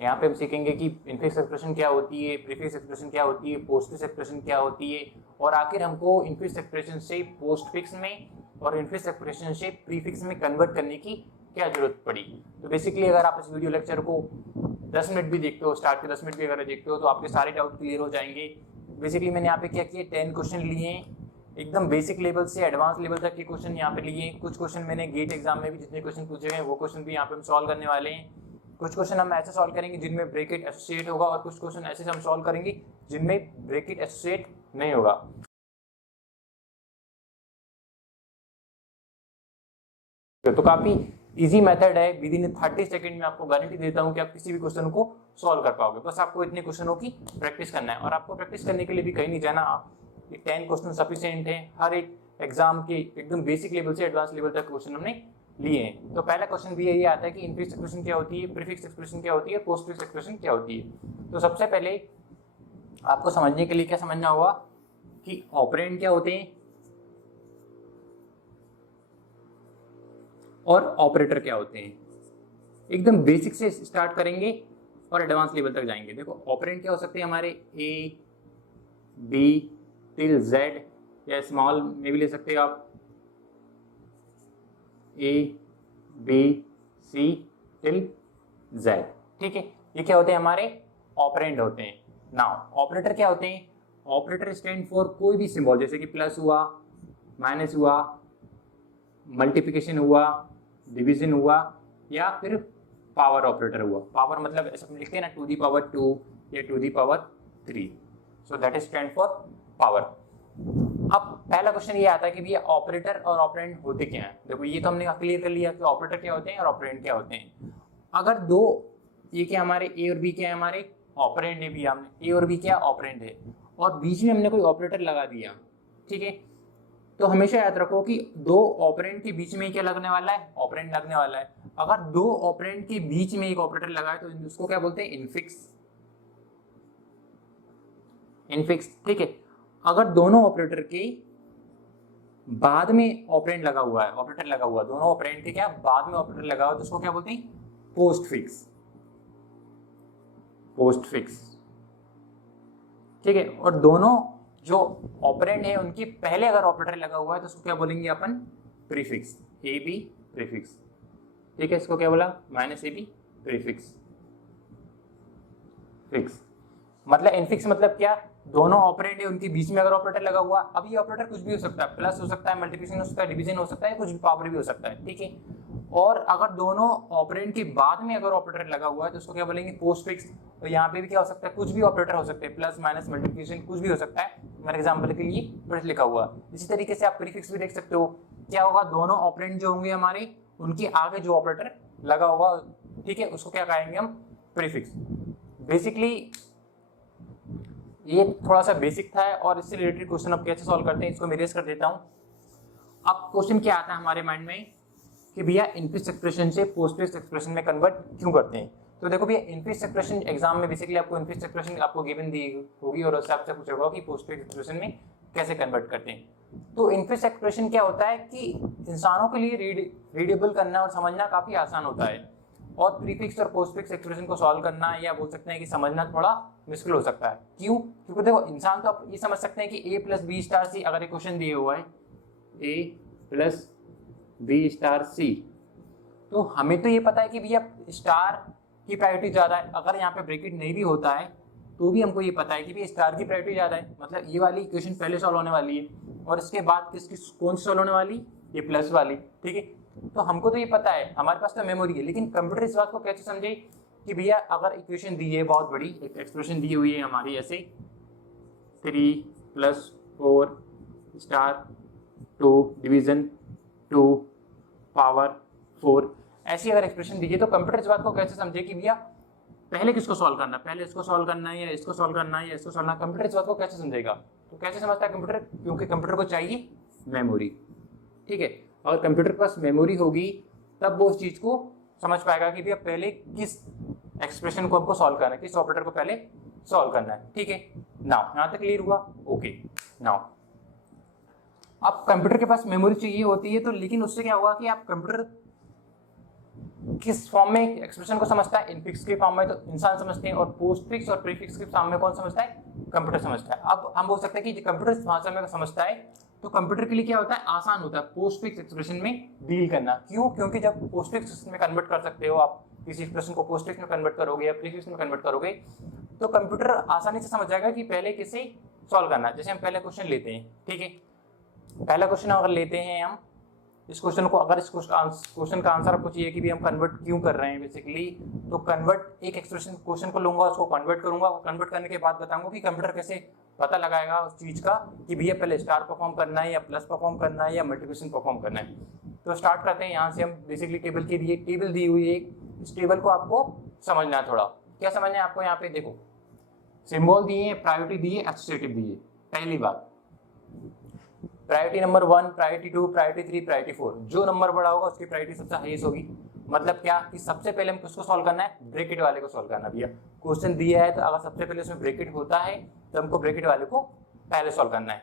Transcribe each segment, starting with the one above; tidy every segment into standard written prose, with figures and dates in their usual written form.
यहाँ पे हम सीखेंगे कि इनफिक्स एक्सप्रेशन क्या होती है, प्रीफिक्स एक्सप्रेशन क्या होती है, पोस्टफिक्स एक्सप्रेशन क्या होती है, और आखिर हमको इनफिक्स एक्सप्रेशन से पोस्टफिक्स में और इनफिक्स एक्सप्रेशन से प्रीफिक्स में कन्वर्ट करने की क्या जरूरत पड़ी। तो बेसिकली अगर आप इस वीडियो लेक्चर को 10 मिनट भी देखते हो, स्टार्ट के 10 मिनट भी अगर देखते हो, तो आपके सारे डाउट क्लियर हो जाएंगे। बेसिकली मैंने यहाँ पे क्या किया, 10 क्वेश्चन लिए हैं, एकदम बेसिक लेवल से एडवांस लेवल तक के क्वेश्चन यहाँ पे लिए। कुछ क्वेश्चन मैंने गेट एग्जाम में भी जितने क्वेश्चन पूछे गए वो क्वेश्चन भी यहाँ पे हम सॉल्व करने वाले हैं। कुछ क्वेश्चन हम ऐसे सॉल्व करेंगे जिनमें ब्रैकेट एसोसिएट होगा, और कुछ क्वेश्चन ऐसे हम सॉल्व करेंगे जिनमें ब्रैकेट एसोसिएट नहीं होगा। तो काफी इजी मेथड है, विद इन 30 सेकंड में आपको गारंटी देता हूं कि आप किसी भी क्वेश्चन को सॉल्व कर पाओगे। बस आपको इतने क्वेश्चनों की प्रैक्टिस करना है, और आपको प्रैक्टिस करने के लिए भी कहीं नहीं जाना। 10 क्वेश्चन सफिशिएंट है, हर एक एग्जाम के एकदम बेसिक लेवल से एडवांस लेवल तक क्वेश्चन हमने लिए हैं। तो पहला क्वेश्चन भी यही आता है कि इनफिक्स एक्सप्रेशन क्या होती है, प्रीफिक्स एक्सप्रेशन क्या होती है, पोस्टफिक्स एक्सप्रेशन क्या होती है। तो सबसे पहले आपको समझने के लिए क्या समझना होगा कि ऑपरेंड क्या होते हैं और ऑपरेटर क्या होते हैं। एकदम बेसिक से स्टार्ट करेंगे और एडवांस लेवल तक जाएंगे। देखो ऑपरेंड क्या हो सकते हैं हमारे, ए बी टिल जेड, या स्मॉल में भी ले सकते हो आप, A B C till Z. ठीक है, ये क्या होते हैं हमारे ऑपरेंड होते हैं। नाउ ऑपरेटर क्या होते हैं, ऑपरेटर स्टैंड फॉर कोई भी सिंबल, जैसे कि प्लस हुआ, माइनस हुआ, मल्टीप्लिकेशन हुआ, डिवीजन हुआ, या फिर पावर ऑपरेटर हुआ। पावर मतलब ऐसा लिखते हैं ना, टू दी पावर 2 या to the power 3, so that is stand for power. अब पहला क्वेश्चन ये आता है कि भैया ऑपरेटर और ऑपरेंड होते क्या हैं। देखो ये तो हमने क्लियर कर लिया कि ऑपरेटर क्या होते हैं और ऑपरेंड क्या होते हैं। अगर दो, ये क्या हमारे ए और बी क्या है, हमारे ऑपरेंड है भी, हमने ए और बी क्या ऑपरेंड है, और बीच में हमने कोई ऑपरेटर लगा दिया, ठीक है, तो हमेशा याद रखो कि दो ऑपरेंड के बीच में क्या लगने वाला है, ऑपरेंड लगने वाला है। अगर दो ऑपरेंड के बीच में एक ऑपरेटर लगा है तो उसको क्या बोलते हैं, इनफिक्स। इनफिक्स, ठीक है। अगर दोनों ऑपरेटर के बाद में ऑपरेंड लगा हुआ है, ऑपरेटर लगा हुआ, दोनों ऑपरेंड के क्या बाद में ऑपरेटर लगा हुआ, तो उसको क्या बोलते हैं, पोस्टफिक्स। पोस्टफिक्स, ठीक है। और दोनों जो ऑपरेंड है उनके पहले अगर ऑपरेटर लगा हुआ है तो उसको क्या बोलेंगे अपन, प्रीफिक्स, ए बी प्रीफिक्स, ठीक है। इसको क्या बोला, minus A B prefix. Fix मतलब इनफिक्स मतलब क्या, दोनों ऑपरेंड है उनके बीच में अगर ऑपरेटर लगा हुआ, अब ये ऑपरेटर कुछ भी हो सकता है, प्लस हो सकता है, मल्टीप्लिकेशन हो सकता है, डिवीजन हो सकता है, कुछ भी पावर भी हो सकता है, ठीक है। और अगर दोनों ऑपरेंड के बाद में अगर ऑपरेटर लगा हुआ है तो उसको क्या बोलेंगे, पोस्टफिक्स। तो यहाँ पे भी क्या हो सकता है, कुछ भी ऑपरेटर हो सकते हैं, प्लस माइनस मल्टीप्लिकेशन कुछ भी हो सकता है, मेरे एग्जांपल के लिए प्लस लिखा हुआ। इसी तरीके से आप प्रीफिक्स भी देख सकते हो, क्या होगा, दोनों ऑपरेंड जो होंगे हमारे उनके आगे जो ऑपरेटर लगा होगा, ठीक है, उसको क्या कहेंगे हम, प्रीफिक्स। बेसिकली ये थोड़ा सा बेसिक था, और इससे रिलेटेड क्वेश्चन अब कैसे सॉल्व करते हैं इसको मैं इरेज कर देता हूं। अब क्वेश्चन क्या आता है हमारे माइंड में कि भैया इनफिक्स एक्सप्रेशन से पोस्टफिक्स एक्सप्रेशन में कन्वर्ट क्यों करते हैं। तो देखो भैया इनफिक्स एक्सप्रेशन एग्जाम में बेसिकली आपको इनफिक्स एक्सप्रेशन आपको गिवन दी होगी, और उससे आपसे पूछा होगा कि पोस्टफिक्स एक्सप्रेशन में कैसे कन्वर्ट करते हैं। तो इनफिक्स एक्सप्रेशन क्या होता है कि इंसानों के लिए रीडेबल करना और समझना काफी आसान होता है, और प्रीफिक्स और पोस्टफिक्स एक्सप्रेशन को सॉल्व करना या बोल सकते हैं कि समझना थोड़ा मुश्किल हो सकता है। क्यों, क्योंकि देखो इंसान तो आप ये समझ सकते हैं कि ए प्लस बी स्टार सी, अगर एक क्वेश्चन दिए हुआ है ए प्लस बी स्टार सी, तो हमें तो ये पता है कि भैया स्टार की प्रायोरिटी ज़्यादा है। अगर यहाँ पे ब्रैकेट नहीं भी होता है तो भी हमको ये पता है कि भैया स्टार की प्रायोरिटी ज़्यादा है, मतलब ये वाली इक्वेशन पहले सॉल्व होने वाली है, और इसके बाद किसकी कौन सी सॉल्व होने वाली, ये प्लस वाली, ठीक है। तो हमको तो ये पता है, हमारे पास तो मेमोरी है, लेकिन कंप्यूटर इस बात को कैसे समझे कि भैया अगर इक्वेशन दी है बहुत बड़ी, एक एक्सप्रेशन दी हुई है हमारी ऐसे 3 + 4 स्टार 2 डिवीजन 2 पावर 4, ऐसी अगर एक्सप्रेशन दीजिए तो कंप्यूटर इस बात को कैसे समझे कि भैया पहले किसको सॉल्व करना है, पहले इसको सॉल्व करना है या इसको सॉल्व करना है या इसको सॉल्व करना है। कंप्यूटर इस बात को कैसे समझेगा, तो कैसे समझता है कंप्यूटर, क्योंकि कंप्यूटर को चाहिए मेमोरी, ठीक है। अगर कंप्यूटर के पास मेमोरी होगी तब वो उस चीज को समझ पाएगा कि भैया पहले किस एक्सप्रेशन को हमको सॉल्व करना है, किस ऑपरेटर को पहले सॉल्व करना है, ठीक है। नाउ यहाँ तक क्लियर हुआ, ओके। नाउ अब कंप्यूटर के पास मेमोरी चाहिए होती है, तो लेकिन उससे क्या होगा कि आप कंप्यूटर किस फॉर्म में एक्सप्रेशन को समझता है, इनफिक्स के फॉर्म में तो इंसान समझते हैं, और पोस्टफिक्स और प्रीफिक्स के फॉर्म में कौन समझता है, कंप्यूटर समझता है। अब हम बोल सकते हैं कि कंप्यूटर भाषा में समझता है तो कंप्यूटर के लिए क्या होता है, आसान होता है पोस्टफिक्स एक्सप्रेशन में डील करना। क्यों? क्योंकि जब पोस्टफिक्स में कन्वर्ट कर सकते हो आप, किसी एक्सप्रेशन को पोस्टफिक्स में कन्वर्ट करोगे या प्रीफिक्स में कन्वर्ट करोगे तो कंप्यूटर आसानी से समझ जाएगा कि पहले किसे सॉल्व करना है। जैसे हम पहले क्वेश्चन लेते हैं, ठीक है, पहला क्वेश्चन अगर लेते हैं हम, इस क्वेश्चन को, अगर इस क्वेश्चन का आंसर आपको चाहिए कि भी हम कन्वर्ट क्यों कर रहे हैं बेसिकली, तो कन्वर्ट एक एक्सप्रेशन क्वेश्चन को लूंगा, उसको कन्वर्ट करूंगा, कन्वर्ट करने के बाद बताऊंगा कि कंप्यूटर कैसे पता लगाएगा उस चीज का कि भैया पहले स्टार परफॉर्म करना है या प्लस परफॉर्म करना है या मल्टीप्लिकेशन परफॉर्म करना है। तो स्टार्ट करते हैं यहाँ से हम, बेसिकली टेबल के लिए टेबल दी हुई है, इस टेबल को आपको समझना है। थोड़ा क्या समझना है आपको, यहाँ पे देखो सिंबल दिए हैं, प्रायोरिटी दी है, एसोसिएटिव दी है। पहली बात priority number 1, priority 2, priority 3, priority 4, जो नंबर बड़ा होगा उसकी प्रायोरिटी सबसे हाईएस्ट होगी। मतलब क्या कि सबसे पहले हम किसको सॉल्व करना है, ब्रैकेट वाले को सॉल्व करना। भैया क्वेश्चन दिया है तो अगर सबसे पहले उसमें ब्रैकेट होता है तो हमको ब्रैकेट वाले को पहले सॉल्व करना है।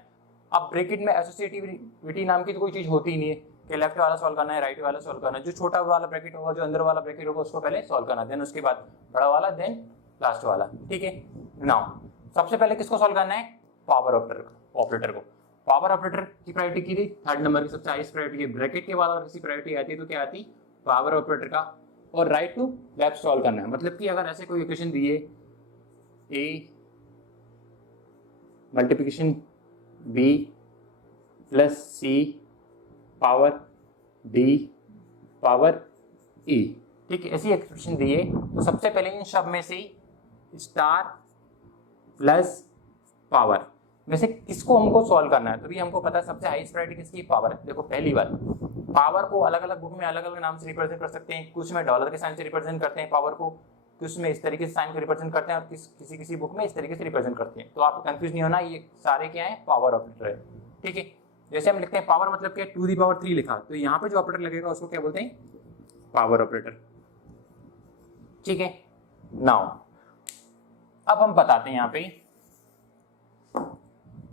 अब ब्रैकेट में एसोसिएटिविटी नाम की तो कोई चीज होती ही नहीं है कि लेफ्ट वाला सॉल्व करना है, राइट वाला सॉल्व करना है। जो छोटा वाला ब्रैकेट होगा, जो अंदर वाला ब्रैकेट होगा उसको पहले सॉल्व करना, देन उसके बाद बड़ा वाला, देन लास्ट वाला, ठीक है। नाउ सबसे पहले किसको सॉल्व करना है, पावर ऑपरेटर को। पावर ऑपरेटर की प्रायोरिटी की थी थर्ड नंबर की सबसे हाईएस्ट प्रायोरिटी है। ब्रैकेट के बाद अगर किसी प्रायोरिटी आती है तो क्या आती, पावर ऑपरेटर का, और राइट टू लेफ्ट सॉल्व करना है। मतलब कि अगर ऐसे कोई इक्वेशन दिए ए मल्टीप्लिकेशन बी प्लस सी पावर डी पावर ई, ठीक है, ऐसी एक्सप्रेशन दिए तो सबसे पहले इन सब में से स्टार प्लस पावर में से किसको हमको सॉल्व करना है। तो भी हमको पता है सबसे हाईएस्ट प्रायोरिटी किसकी, पावर है। देखो पहली बात, पावर को अलग अलग बुक में अलग अलग नाम से रिप्रेजेंट कर सकते हैं। कुछ में डॉलर के साइन से रिप्रेजेंट करते हैं पावर को, कुछ में इस तरीके से साइन को रिप्रेजेंट करते हैं, और किसी किसी बुक में इस तरीके से रिप्रेजेंट करते हैं। तो आपको कंफ्यूज नहीं होना, ये सारे क्या है, पावर ऑपरेटर है, ठीक है। जैसे हम लिखते हैं पावर मतलब क्या, 2 दी पावर 3 लिखा, तो यहाँ पे जो ऑपरेटर लगेगा उसको क्या बोलते हैं, पावर ऑपरेटर, ठीक है। नाउ अब हम बताते हैं यहाँ पे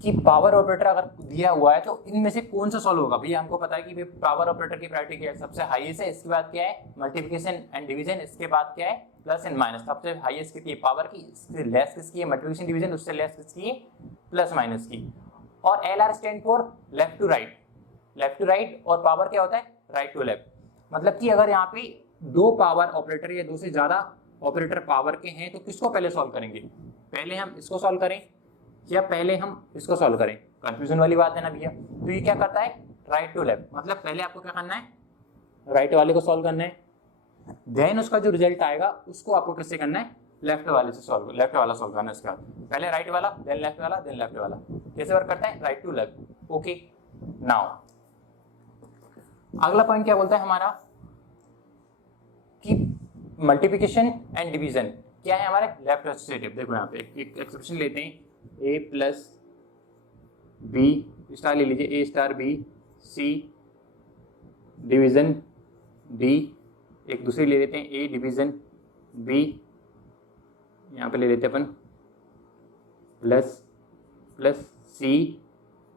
कि पावर ऑपरेटर अगर दिया हुआ है तो इनमें से कौन सा सॉल्व होगा। भैया हमको पता है कि पावर ऑपरेटर की प्रायोरिटी क्या है, सबसे हाईएस्ट है, इसके बाद क्या है मल्टीप्लिकेशन एंड डिवीजन, इसके बाद क्या है प्लस एंड माइनस। सबसे हाईएस्ट किसकी है, पावर की, इससे लेस किसकी है मल्टीप्लिकेशन डिवीजन, उससे लेस किसकी है प्लस माइनस की। और L R stand for left to right, left to right, और पावर क्या होता है, राइट टू लेफ्ट। मतलब कि अगर यहाँ पे 2 पावर ऑपरेटर या 2 से ज्यादा ऑपरेटर पावर के हैं तो किसको पहले सॉल्व करेंगे, पहले हम इसको सॉल्व करें या पहले हम इसको सॉल्व करें। कंफ्यूजन वाली बात है ना भैया। तो ये क्या करता है, राइट टू लेफ्ट, मतलब पहले आपको क्या करना है, राइट वाले को सॉल्व करना है, देन उसका जो रिजल्ट आएगा उसको आपको किससे करना है, लेफ्ट वाले से सॉल्व, लेफ्ट वाला सॉल्व करना है। इसके बाद पहले राइट वाला, देन लेफ्ट वाला, देन लेफ्ट वाला। कैसे वर्क करता है, right to left, okay. Now अगला पॉइंट क्या बोलता है हमारा कि मल्टीप्लिकेशन एंड डिवीजन क्या है हमारे, लेफ्ट एसोसिएटिव। देखो यहाँ पे एक एक्सप्रेशन लेते हैं, ए प्लस बी स्टार ले लीजिए, A star B C division D, एक दूसरी ले लेते हैं ए डिवीजन बी, यहाँ पे ले लेते हैं अपन प्लस प्लस सी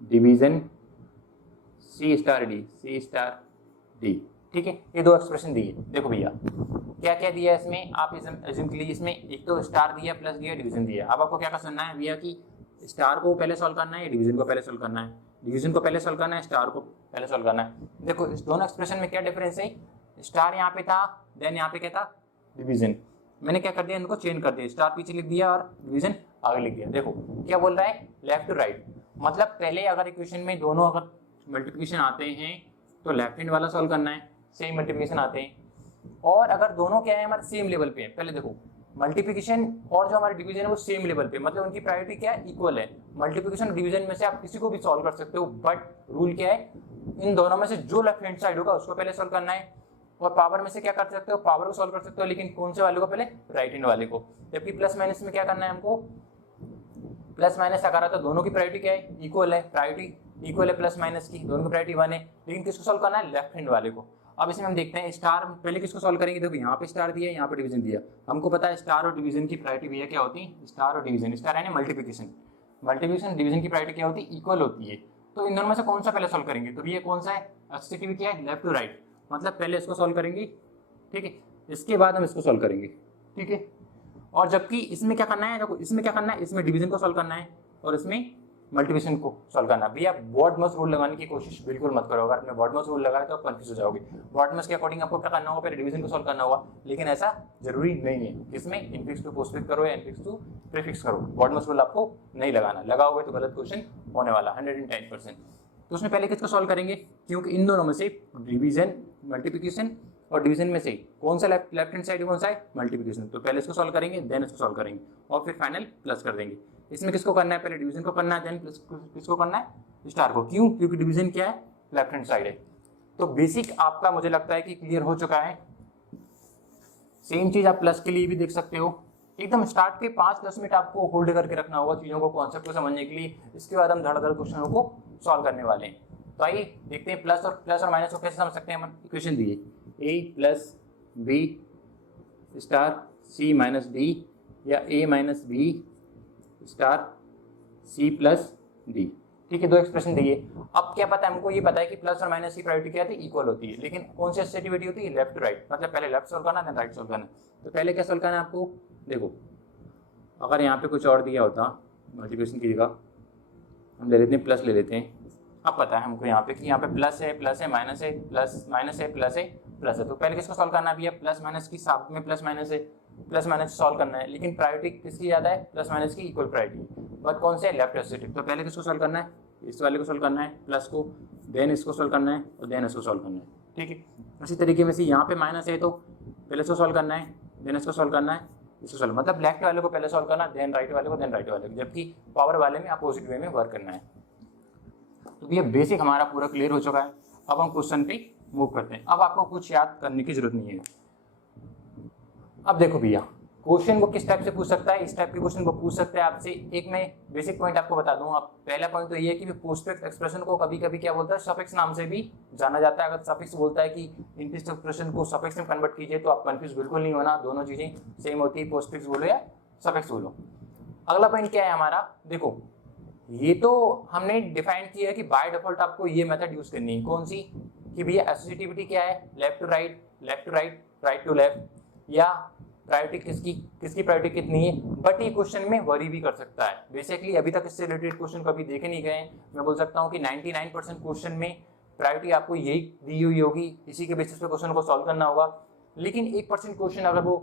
डिवीजन सी स्टार डी, सी स्टार डी, ठीक है। ये 2 एक्सप्रेशन दिए। देखो भैया क्या क्या दिया है इसमें, आप एज्यूम कीजिए इसमें एक तो स्टार दिया, प्लस दिया, डिवीजन दिया। अब आपको क्या करना है भैया कि स्टार को पहले सॉल्व करना है या डिवीजन को पहले सॉल्व करना है, डिवीजन को पहले सॉल्व करना है, स्टार को पहले सॉल्व करना है। देखो इस दोनों एक्सप्रेशन में क्या डिफरेंस है, स्टार यहाँ पे था, देन यहाँ पे क्या था, डिवीजन। मैंने क्या कर दिया, इनको चेंज कर दिया, स्टार पीछे लिख दिया और डिवीजन आगे लिख दिया। देखो क्या बोल रहा है, लेफ्ट टू राइट, मतलब पहले अगर इक्वेशन में दोनों अगर मल्टीप्लिकेशन आते हैं तो लेफ्ट हैंड वाला सॉल्व करना है, सेम मल्टीप्लिकेशन आते हैं। और अगर दोनों क्या है हमारे सेम लेवल पे है, पहले देखो मल्टीप्लिकेशन और जो हमारे डिवीजन है वो सेम लेवल पे, मतलब उनकी प्रायोरिटी क्या है, इक्वल है। मल्टीप्लिकेशन और डिवीजन में से आप किसी को भी सॉल्व कर सकते हो, बट रूल क्या है, इन दोनों में से जो लेफ्ट हैंड साइड होगा उसको पहले सॉल्व करना है। और पावर में से क्या कर सकते हो, पावर को सॉल्व कर सकते हो, लेकिन कौन से वाले को पहले, राइट हैंड वाले को। जबकि प्लस माइनस में क्या करना है हमको, प्लस माइनस अगर आता है दोनों की प्रायोरिटी क्या है, इक्वल है, प्रायोरिटी इक्वल है प्लस माइनस की, दोनों की प्रायोरिटी 1 है, लेकिन किसको सॉल्व करना है, लेफ्ट हैंड वाले को। अब इसमें हम देखते हैं स्टार पहले किसको सॉल्व करेंगे। देखो यहाँ पे स्टार दिया, यहाँ पे डिवीजन दिया, हमको पता है स्टार और डिवीजन की प्रायोरिटी भैया क्या होती है, स्टार और डिवीजन, स्टार यानी मल्टीप्लिकेशन, मल्टीप्लिकेशन डिवीजन की प्रायोरिटी क्या होती है, इक्वल होती है। तो इन दोनों में से कौन सा पहले सॉल्व करेंगे, तो भैया कौन सा है, एसोसिएटिव क्या है, लेफ्ट टू राइट, मतलब पहले इसको सॉल्व करेंगे, ठीक है। इसके बाद हम इसको सॉल्व करेंगे, ठीक है। और जबकि इसमें क्या करना है, देखो इसमें क्या करना है, इसमें डिवीजन को सॉल्व करना है और इसमें मल्टीप्लिकेशन को सॉल्व करना है। भैया बॉडमस रूल लगाने की कोशिश बिल्कुल मत करो, अगर आपने बॉडमस रूल लगाया तो आप कंफ्यूज हो जाओगे। बॉडमस के अकॉर्डिंग आपको क्या करना होगा, पहले डिवीजन को सॉल्व करना होगा, लेकिन ऐसा जरूरी नहीं है। इसमें इनफिक्स टू पोस्टफिक्स करो या इनफिक्स टू प्रीफिक्स करो, बॉडमस रूल आपको नहीं लगाना, लगाओगे तो गलत क्वेश्चन होने वाला 110%। तो उसमें पहले किसको सॉल्व करेंगे, क्योंकि इन दोनों में से डिवीजन, मल्टीप्लिकेशन और डिवीजन में से कौन सा लेफ्ट हैंड साइड कौन सा है, मल्टीप्लिकेशन। तो पहले इसको सॉल्व करेंगे, देन इसको सॉल्व करेंगे और फिर फाइनल प्लस कर देंगे। इसमें किसको करना है, पहले डिवीजन को करना है, देन प्लस किसको करना है, स्टार को। क्यों, क्योंकि डिवीजन क्या है, लेफ्ट हैंड साइड है। तो बेसिक आपका मुझे लगता है कि क्लियर हो चुका है। सेम चीज आप प्लस के लिए भी देख सकते हो। एकदम स्टार्ट के 5-10 मिनट आपको होल्ड करके रखना होगा चीजों को, कॉन्सेप्ट को समझने के लिए। इसके बाद हम धड़ाधड़ क्वेश्चनों को सॉल्व करने वाले हैं। तो आइए देखते हैं प्लस और माइनस को कैसे समझ सकते हैं। हम इक्वेशन दिए a plus B star C minus D या a minus B star C plus D, ठीक है। दो एक्सप्रेशन दिए। अब क्या पता है हमको, ये पता है कि प्लस और माइनस की प्रायोरिटी क्या होती है, इक्वल होती है। लेकिन कौन सी एसोसिएटिविटी होती है, लेफ्ट टू राइट, मतलब पहले लेफ्ट सॉल्व करना, देन राइट सॉल्व करना। तो पहले क्या सॉल्व करना है आपको, देखो अगर यहाँ पे कुछ और दिया होता मल्टीप्लिकेशन की जगह, हम ले लेते हैं प्लस ले लेते हैं। अब पता है हमको यहाँ पे कि यहाँ पे प्लस है माइनस है, प्लस माइनस है, प्लस है प्लस है। तो पहले किसको सॉल्व करना है भैया, प्लस माइनस की साथ में प्लस माइनस है, प्लस माइनस सॉल्व करना है। लेकिन प्रायोरिटी किसकी ज़्यादा है, प्लस माइनस की इक्वल प्रायोरिटी, बट कौन से, लेफ्ट एसोसिएटिव। तो पहले किसको सॉल्व करना है, इस वाले को सॉल्व करना है प्लस को, देन इसको सॉल्व करना है और देन इसको सॉल्व करना है, ठीक है। उसी तरीके में से यहाँ पे माइनस है तो पहले इसको सॉल्व करना है, देन इसको सॉल्व करना है, इसको सॉल्व, मतलब लेफ्ट वाले को पहले सॉल्व करना, देन राइट वाले को, देन राइट वाले को, जबकि पावर वाले में अपोजिट वे में वर्क करना है। तो ये बेसिक हमारा पूरा क्लियर हो चुका है। अब हम क्वेश्चन पे मूव करते हैं। अब आपको कुछ याद करने की जरूरत नहीं है। अब देखो भैया क्वेश्चन वो किस टाइप से पूछ सकता है, इस टाइप के क्वेश्चन को पूछ सकता है आपसे। एक मैं बेसिक पॉइंट आपको बता दूं। अब पहला पॉइंट तो ये है कि पोस्टफिक्स एक्सप्रेशन को कभी कभी क्या बोलता है, सफिक्स नाम से भी जाना जाता है। अगर सफिक्स बोलता है कि इनफिक्स एक्सप्रेशन को सफिक्स में कन्वर्ट कीजिए तो आप कंफ्यूज बिल्कुल नहीं होना, दोनों चीजें सेम होती है, पोस्टफिक्स बोलो या सफिक्स बोलो। अगला पॉइंट क्या है हमारा, देखो ये तो हमने डिफाइन किया है कि बाय डिफॉल्ट आपको ये मेथड यूज करनी है। कौन सी, कि भैया एसोसिएटिविटी क्या है, left to right, left to right, right to left, या प्रायोरिटी किसकी प्रायोरिटी कितनी है। बट ये क्वेश्चन में वरी भी कर सकता है। बेसिकली अभी तक इससे रिलेटेड क्वेश्चन कभी देखे नहीं गए। मैं बोल सकता हूँ कि 99% क्वेश्चन में प्रायोरिटी आपको यही दी हुई होगी, इसी के बेसिस पे क्वेश्चन को सॉल्व करना होगा। लेकिन 1% क्वेश्चन अगर वो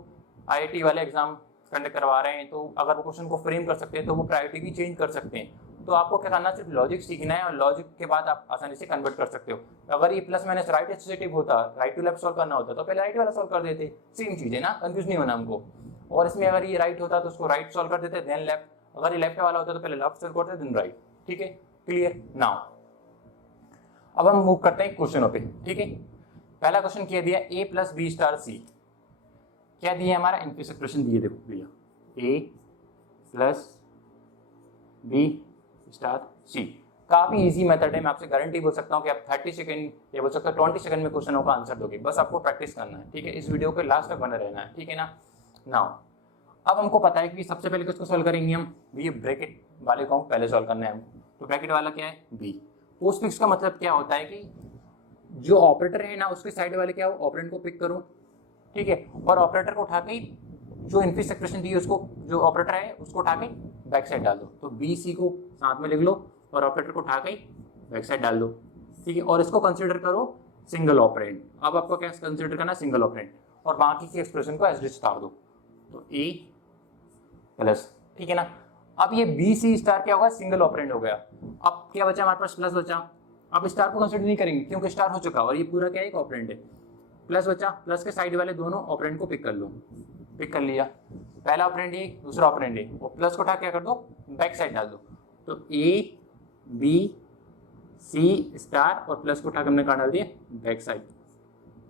IIT वाले एग्जाम कंडक्ट करवा रहे हैं तो अगर वो क्वेश्चन को फ्रेम कर सकते हैं तो वो प्रायोरिटी भी चेंज कर सकते हैं। तो आपको क्या करना है, सिर्फ लॉजिक सीखना है और लॉजिक के बाद आप आसानी से कन्वर्ट कर सकते हो। अगर ये प्लस माइनस राइट एसोसिएटिव होता, राइट टू लेफ्ट सॉल्व करना होता तो पहले राइट वाला सॉल्व कर देते, सेम चीज है ना, कंफ्यूज नहीं होना हमको। और इसमें अगर ये राइट होता तो उसको राइट सॉल्व कर देते, देन लेफ्ट। अगर ये लेफ्ट वाला होता तो पहले लेफ्ट सॉल्व करते देन राइट, ठीक है, क्लियर नाउ। अब हम मूव करते हैं क्वेश्चनों पे, ठीक है। पहला क्वेश्चन क्या दिया, a प्लस बी स्टार सी, क्या दिया हमारा, इनफिक्स एक्सप्रेशन दिए, देखो भैया a प्लस बी स्टार सी। काफी इजी मेथड है, मैं आपसे गारंटी बोल सकता हूँ कि आप 30 सेकंड या बोल सकते हो 20 सेकंड में क्वेश्चनों का आंसर दोगे। बस आपको प्रैक्टिस करना है, ठीक है। इस वीडियो के लास्ट तक बने रहना है, ठीक है ना। नाउ अब हमको पता है कि सबसे पहले किसको सॉल्व करेंगे हम, ये ब्रैकेट वाले को पहले सॉल्व करना है हमको। तो ब्रैकेट वाला क्या है, बी। पोस्टफिक्स का मतलब क्या होता है कि जो ऑपरेटर है ना उसके साइड वाले क्या हो, ऑपरेंड को पिक करो, ठीक है। और ऑपरेटर को उठा के जो इनफिक्स एक्सप्रेशन दी है उसको, जो ऑपरेटर है उसको उठा के बैक साइड डाल दो। तो बी सी को साथ में लिख लो और ऑपरेटर को उठा के बैक साइड डाल दो, ठीक है। और इसको कंसीडर करो सिंगल ऑपरेंड। अब आपको क्या कंसीडर करना है, सिंगल ऑपरेंड, और बाकी की एक्सप्रेशन को एज इट इज उतार दो। तो ए प्लस, ठीक है ना। अब ये बी सी स्टार क्या होगा, सिंगल ऑपरेंड हो गया। अब क्या बचा हमारे पास, प्लस बचा। अब स्टार को कंसीडर नहीं करेंगे क्योंकि स्टार हो चुका और ये पूरा क्या है, एक ऑपरेंड है। प्लस बचा, प्लस के साइड वाले दोनों ऑपरेंड को पिक कर लो, पिक कर लिया। पहला ऑपरेंड है, दूसरा ऑपरेंड है, और प्लस को उठा क्या कर दो, बैक साइड डाल दो। तो ए बी सी स्टार और प्लस को उठा के हमने कहाँ डाल दिया, बैक साइड।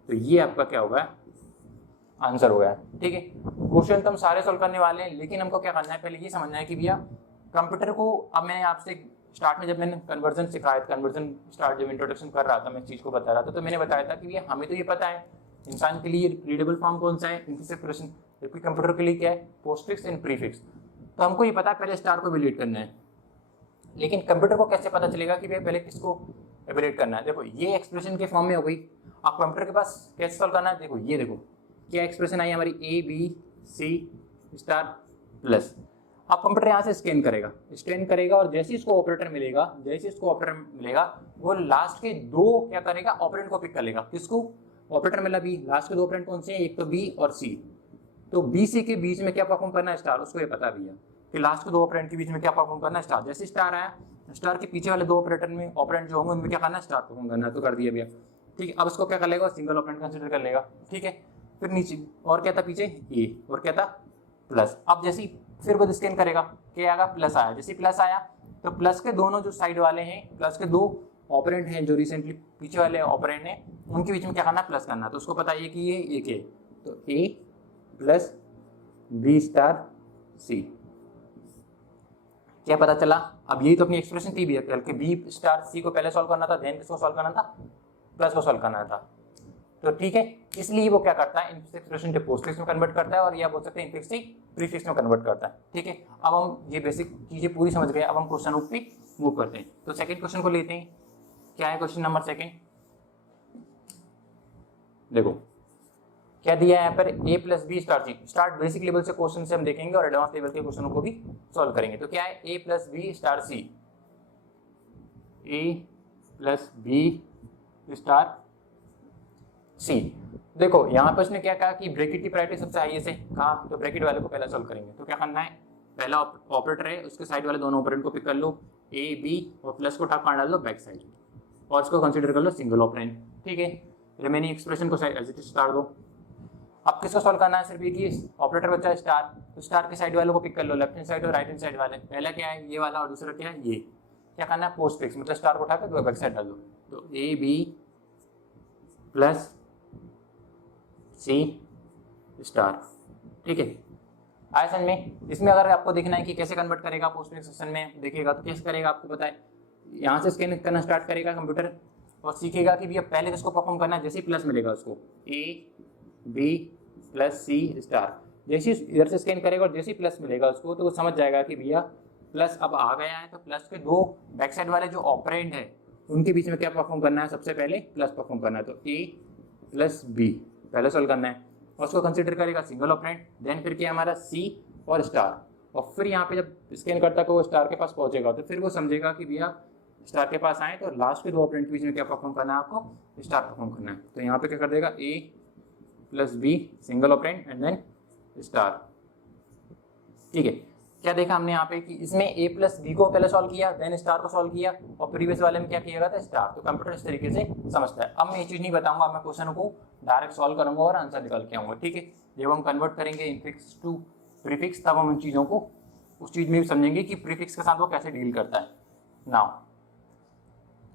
तो ये आपका क्या होगा, आंसर हो गया, ठीक है। क्वेश्चन तो हम सारे सॉल्व करने वाले हैं, लेकिन हमको क्या करना है, पहले ये समझना है कि भैया कंप्यूटर को, अब मैंने आपसे स्टार्ट में जब मैंने कन्वर्जन सिखाया था, कन्वर्जन स्टार्ट जब इंट्रोडक्शन कर रहा था, मैं इस चीज़ को बता रहा था, तो मैंने बताया था कि भैया हमें तो ये पता है इंसान के लिए रीडेबल फॉर्म कौन सा है, इनफिक्स एक्सप्रेशन, जबकि कंप्यूटर के लिए क्या है, पोस्टफिक्स एंड प्रीफिक्स। तो हमको ये पता है पहले स्टार को इवैल्यूएट करना है, लेकिन कंप्यूटर को कैसे पता चलेगा कि भैया पहले किसको इवैल्यूएट करना है। देखो ये एक्सप्रेशन के फॉर्म में हो गई, आप कंप्यूटर के पास कैसे सॉल्व करना है, देखो ये देखो क्या एक्सप्रेशन आई हमारी A B C star plus. अब कंप्यूटर यहाँ से स्कैन करेगा और जैसे इसको ऑपरेटर मिलेगा वो लास्ट के दो क्या करेगा, ऑपरेंड को पिक कर लेगा। किसको ऑपरेटर मिला बी, लास्ट के दो ऑपरेंड कौन से हैं, एक तो बी और सी। तो बी सी के बीच में क्या परफॉर्म करना है, स्टार। उसको ये पता भी है कि लास्ट के दो ऑपरेंड के बीच में क्या परफॉर्म करना है, स्टार। जैसे स्टार आया, स्टार के पीछे वाले दो ऑपरेटर में ऑपरेंड जो होंगे उनमें क्या करना है, स्टार परफॉर्म करना है। तो कर दिया भैया, ठीक है। अब इसको क्या कर लेगा, सिंगल ऑपरेंड कंसिडर कर लेगा, ठीक है। फिर नीचे और क्या था, पीछे ए और क्या था, प्लस। अब जैसे फिर वो स्कैन करेगा, क्या आएगा, प्लस आया। जैसे प्लस आया तो प्लस के दोनों जो साइड वाले हैं, प्लस के दो ऑपरेंड हैं जो रिसेंटली पीछे वाले ऑपरेंड हैं, उनके बीच में क्या करना है, प्लस करना है। तो उसको पता है कि ये एक है, तो ए प्लस बी स्टार सी। क्या पता चला, अब यही तो अपनी एक्सप्रेशन थी भी, कि बी स्टार सी को पहले सॉल्व करना था, देन किसको सॉल्व करना था, प्लस को सॉल्व करना था। तो ठीक है, इसलिए वो क्या करता है, इनफिक्स एक्सप्रेशन को पोस्टफिक्स में कन्वर्ट करता है, और या बोल सकते हैं इनफिक्स प्रीफिक्स में कन्वर्ट करता है, ठीक है। अब हम ये बेसिक चीजें पूरी समझ गए, अब हम क्वेश्चन पे मूव करते हैं। तो सेकंड क्वेश्चन को लेते हैं। क्या है क्वेश्चन नंबर सेकंड, देखो क्या दिया है यहाँ पर, ए प्लस बी स्टार सी। स्टार्ट बेसिक लेवल से क्वेश्चन से हम देखेंगे और एडवांस लेवल के क्वेश्चनों को भी सॉल्व करेंगे। तो क्या है, A plus B star C, A plus B star सी। देखो यहाँ पर उसने क्या कहा कि ब्रैकेट की प्रायोरिटी सबसे हाईएस्ट है, कहा तो ब्रैकेट वाले को पहले सॉल्व करेंगे। तो क्या करना है, पहला ऑपरेटर है उसके साइड वाले दोनों ऑपरेंड को पिक कर लो, ए बी, और प्लस को उठा कर डाल लो बैक साइड, और इसको कंसीडर कर लो सिंगल ऑपरेंड, ठीक है। रिमेनिंग एक्सप्रेशन को एज इट इज स्टार दो। अब किसको सॉल्व करना है, सिर्फ एक ही ऑपरेटर बचा है स्टार, तो स्टार के साइड वालों को पिक कर लो, लेफ्ट हैंड साइड और राइट हैंड साइड वाले। पहला क्या है, ये वाला, और दूसरा क्या है, ये। क्या करना है, पोस्ट फिक्स, मतलब स्टार को उठा कर बैक साइड डाल दो। तो A B plus C star, ठीक है। आया समझ में। इसमें अगर आपको देखना है कि कैसे कन्वर्ट करेगा पोस्ट फिक्स सेक्शन में, देखेगा तो कैसे करेगा आपको पता है। यहाँ से स्कैन करना स्टार्ट करेगा कंप्यूटर और सीखेगा कि भैया पहले किसको परफॉर्म करना है। जैसे ही प्लस मिलेगा उसको A B plus C star, जैसे इधर से स्कैन करेगा और जैसे ही प्लस मिलेगा उसको, तो वो समझ जाएगा कि भैया प्लस अब आ गया है। तो प्लस के दो बैक साइड वाले जो ऑपरेंड है उनके बीच में क्या परफॉर्म करना है, सबसे पहले प्लस परफॉर्म करना है। तो ए प्लस बी पहले सॉल्व करना है, और उसको कंसिडर करेगा सिंगल ऑपरेंड। देन फिर क्या हमारा सी और स्टार, और फिर यहाँ पे जब स्कैन करता है वो स्टार के पास पहुंचेगा तो फिर वो समझेगा कि भैया स्टार के पास आए तो लास्ट के दो ऑपरेंड के बीच में क्या परफॉर्म करना है, आपको स्टार परफॉर्म करना है। तो यहाँ पे क्या कर देगा, A plus B single operand and then star, ठीक है। क्या देखा हमने यहाँ पे कि इसमें ए प्लस बी को पहले सॉल्व किया, देन स्टार को सॉल्व किया, और प्रीवियस वाले में क्या किया गया था, स्टार। तो कंप्यूटर इस तरीके से समझता है। अब मैं ये चीज़ नहीं बताऊंगा, मैं क्वेश्चन को डायरेक्ट सॉल्व करूंगा और आंसर निकाल के आऊंगा, ठीक है। जब हम कन्वर्ट करेंगे इनफिक्स टू प्रीफिक्स, तब हम उन चीज़ों को उस चीज़ में भी समझेंगे कि प्रीफिक्स के साथ वो कैसे डील करता है। नाउ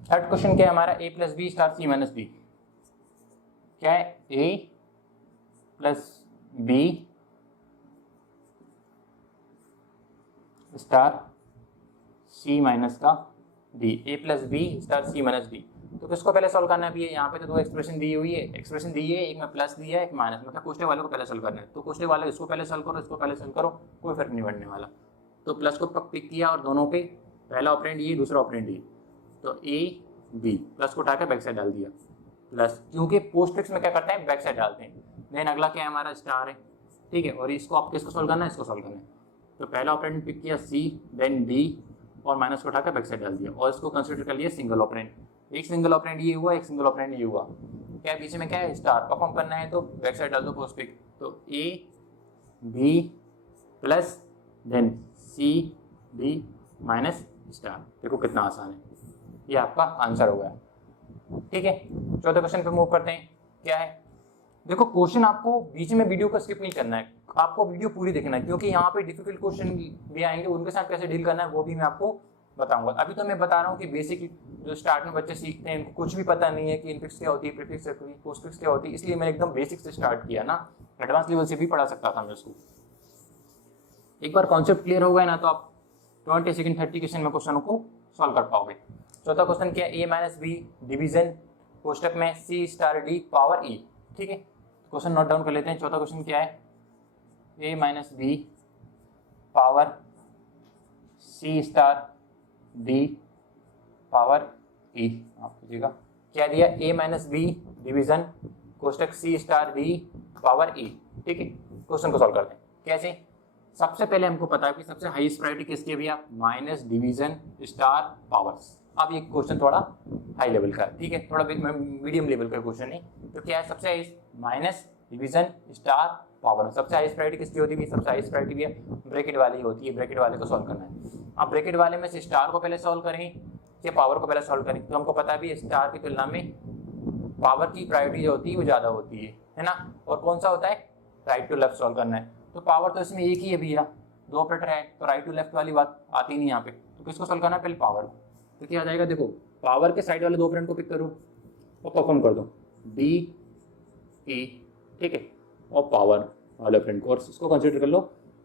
थर्ड क्वेश्चन क्या है हमारा, A plus B star C minus B. क्या है, A plus B star C minus का डी, ए plus B star C minus D. तो किसको पहले सॉल्व करना है भी है, यहाँ पे तो दो एक्सप्रेशन दी हुई है, एक्सप्रेशन दी है, एक में प्लस दिया है, एक माइनस, मतलब कोष्ठक वाले को पहले सॉल्व करना है। तो कोष्ठक वाले इसको पहले सॉल्व करो, इसको पहले सॉल्व करो, कोई फर्क नहीं पड़ने वाला। तो प्लस को पिक किया और दोनों पे पहला ऑपरेंड ये, दूसरा ऑपरेंड ये, तो ए बी, प्लस को उठाकर बैक साइड डाल दिया प्लस, क्योंकि पोस्ट फिक्स में क्या करते हैं, बैक साइड डालते हैं। देन अगला क्या है हमारा, स्टार है, ठीक है। और इसको आप किसको सॉल्व करना है, इसको सॉल्व करना है। तो पहला ऑपरेंड पिक किया सी, देन डी, और माइनस को उठाकर बैक साइड डाल दिया, और इसको कंसिडर कर लिया सिंगल ऑपरेंड। एक सिंगल ऑपरेंड ये हुआ, एक सिंगल ऑपरेंड ये हुआ। क्या बीच में क्या है, स्टार परफॉर्म करना है, तो बैक साइड डाल दो पोस्ट पिक। तो A B plus then C D minus star. देखो कितना आसान है, ये आपका आंसर हो गया, ठीक है। चौथे क्वेश्चन पे मूव करते हैं। क्या है, देखो क्वेश्चन आपको बीच में वीडियो को स्किप नहीं करना है, आपको वीडियो पूरी देखना है, क्योंकि यहाँ पे डिफिकल्ट क्वेश्चन भी आएंगे, उनके साथ कैसे डील करना है वो भी मैं आपको बताऊंगा। अभी तो मैं बता रहा हूँ कि बेसिक जो स्टार्ट में बच्चे सीखते हैं उनको कुछ भी पता नहीं है कि इनफिक्स क्या होती है, प्रीफिक्स क्या होती है, पोस्टफिक्स क्या होती है, इसलिए मैंने एकदम बेसिक से स्टार्ट किया ना, एडवांस लेवल से भी पढ़ा सकता था मैं उसको। एक बार कॉन्सेप्ट क्लियर हो गया ना, तो आप 20 सेकंड 30 क्वेश्चन में क्वेश्चनों को सॉल्व कर पाओगे। चौथा क्वेश्चन क्या है, ए माइनस बी डिवीजन कोष्टक में सी स्टार डी पावर ई, ठीक है। क्वेश्चन नोट डाउन कर लेते हैं। चौथा क्वेश्चन क्या है, ए minus B power C star D power ई। आप कीजिएगा क्या दिया, ए माइनस बी डिवीजन कोष्टक सी स्टार डी पावर ए। ठीक है, क्वेश्चन को सॉल्व करते हैं। कैसे? सबसे पहले हमको पता है कि सबसे हाईएस्ट प्रायोरिटी किसकी है भैया, माइनस डिवीजन स्टार पावर्स। अब ये क्वेश्चन थोड़ा हाई लेवल का है, ठीक है, थोड़ा मीडियम लेवल का क्वेश्चन है। तो क्या है सबसे highest, minus division star power. सबसे हाईएस्ट प्रायोरिटी किसकी होती है? सबसे हाईएस्ट प्रायोरिटी भी ब्रैकेट वाली होती है, ब्रैकेट वाले को सॉल्व करना है। अब ब्रैकेट वाले में से स्टार को पहले सॉल्व करें या पावर को पहले सॉल्व करें? तो हमको पता है भी स्टार की तुलना में पावर की प्रायोरिटी जो होती है वो ज़्यादा होती है ना। और कौन सा होता है, राइट टू लेफ्ट सॉल्व करना है। तो पावर तो इसमें एक ही है भैया, दो ऑपरेटर है, तो राइट टू लेफ्ट वाली बात आती नहीं यहाँ पे। तो किसको सॉल्व करना है? पहले पावर। तो क्या आ जाएगा, देखो पावर के साइड वाले दो ऑपरेंड को पिक करो और परफॉर्म कर दो, डी ई, ठीक है, और पावर वाले ऑपरेंड को, और इसको कंसिडर कर लो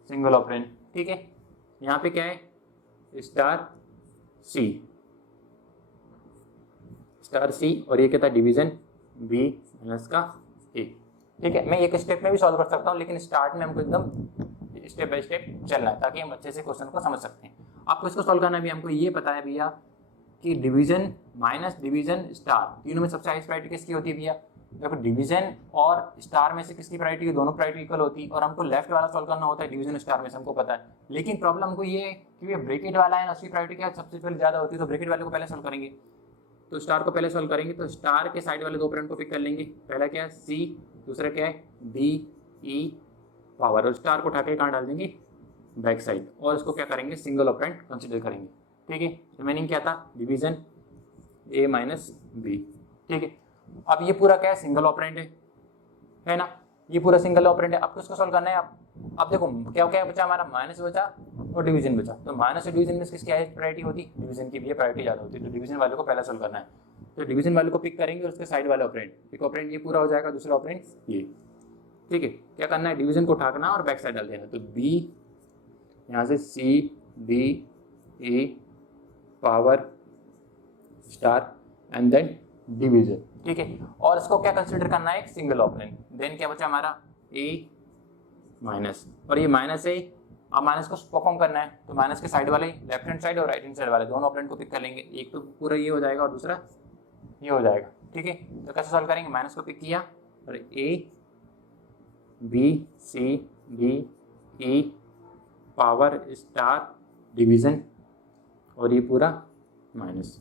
सिंगल ऑपरेंड। ठीक है, यहाँ पे क्या है, स्टार सी, स्टार सी, और ये क्या था, डिवीजन बी माइनस का ए। ठीक है, मैं एक स्टेप में भी सॉल्व कर सकता हूँ, लेकिन स्टार्ट में हमको एकदम स्टेप बाय स्टेप चलना है ताकि हम अच्छे से क्वेश्चन को समझ सकते हैं। आपको इसको सॉल्व करना भी हमको ये पता है भैया कि डिवीजन माइनस डिवीजन स्टार, तीनों में सबसे हाईएस्ट प्रायोरिटी किसकी होती है भैया? देखो डिवीजन और स्टार में से किसकी प्रायोरिटी है? दोनों प्रायोरिटी इक्वल होती है, और हमको लेफ्ट वाला सॉल्व करना होता है डिवीजन स्टार में से, हमको पता है। लेकिन प्रॉब्लम हमको ये है कि ये ब्रैकेट वाला है ना, उसकी प्रायोरिटी क्या सबसे पहले ज़्यादा होती है, तो ब्रैकेट वाले को पहले सॉल्व करेंगे। तो स्टार को पहले सॉल्व करेंगे, तो स्टार के साइड वाले दो ऑपरेंड को पिक कर लेंगे। पहला क्या है, सी, दूसरा क्या है, बी ई पावर, और स्टार को उठा के कहाँ डाल देंगे, बैक साइड, और इसको क्या करेंगे, सिंगल ऑपरेंड कंसिडर करेंगे। ठीक है, रिमेनिंग क्या था, डिवीजन ए माइनस बी। ठीक है, अब ये पूरा क्या है, सिंगल ऑपरेंड है ना, ये पूरा सिंगल ऑपरेंड है। आपको इसको सॉल्व करना है। अब देखो क्या क्या बचा हमारा, माइनस बचा और डिवीजन बचा। तो माइनस और डिवीजन में किसकी प्रायोरिटी होती है? डिवीजन की भी प्रायोरिटी ज़्यादा होती है, तो डिवीजन वाले को पहले सॉल्व करना है। तो डिवीजन वाले को पिक करेंगे और उसके साइड वाले ऑपरेंड, एक ऑपरेंड ये पूरा हो जाएगा, दूसरा ऑपरेंड ये। ठीक है, क्या करना है, डिवीजन को उठाना और बैक साइड डाल देना। तो बी यहाँ से C D A power star and then division. ठीक है, और इसको क्या कंसिडर करना है, एक सिंगल ऑपरेंड। देन क्या बचा हमारा, ए माइनस, और ये माइनस है, अब माइनस को परफॉर्म करना है, तो माइनस के साइड वाले लेफ्ट हैंड साइड और राइट हैंड साइड वाले दोनों ऑपरेंड को पिक कर लेंगे। एक तो पूरा ये हो जाएगा और दूसरा ये हो जाएगा। ठीक है, तो कैसे सॉल्व करेंगे, माइनस को पिक किया और A B C D E power star division, और ये पूरा माइनस।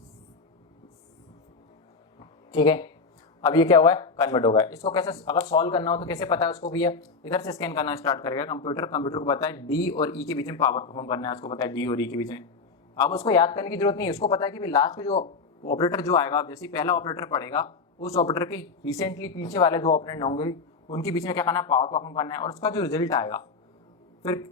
ठीक है, अब ये क्या हुआ है, कन्वर्ट होगा। इसको कैसे अगर सॉल्व करना हो तो कैसे पता है उसको भैया, इधर से स्कैन करना स्टार्ट करेगा कंप्यूटर को पता है डी और ई के बीच में पावर परफॉर्म करना है, उसको पता है डी और ई के बीच में। अब उसको याद करने की जरूरत नहीं है, उसको पता है कि लास्ट में जो ऑपरेटर जो आएगा, जैसे पहला ऑपरेटर पड़ेगा, उस ऑपरेटर के रिसेंटली पीछे वाले दो ऑपरेंड होंगे, उनके बीच में क्या करना है, पावर परफॉर्म करना है, और उसका जो रिजल्ट आएगा, फिर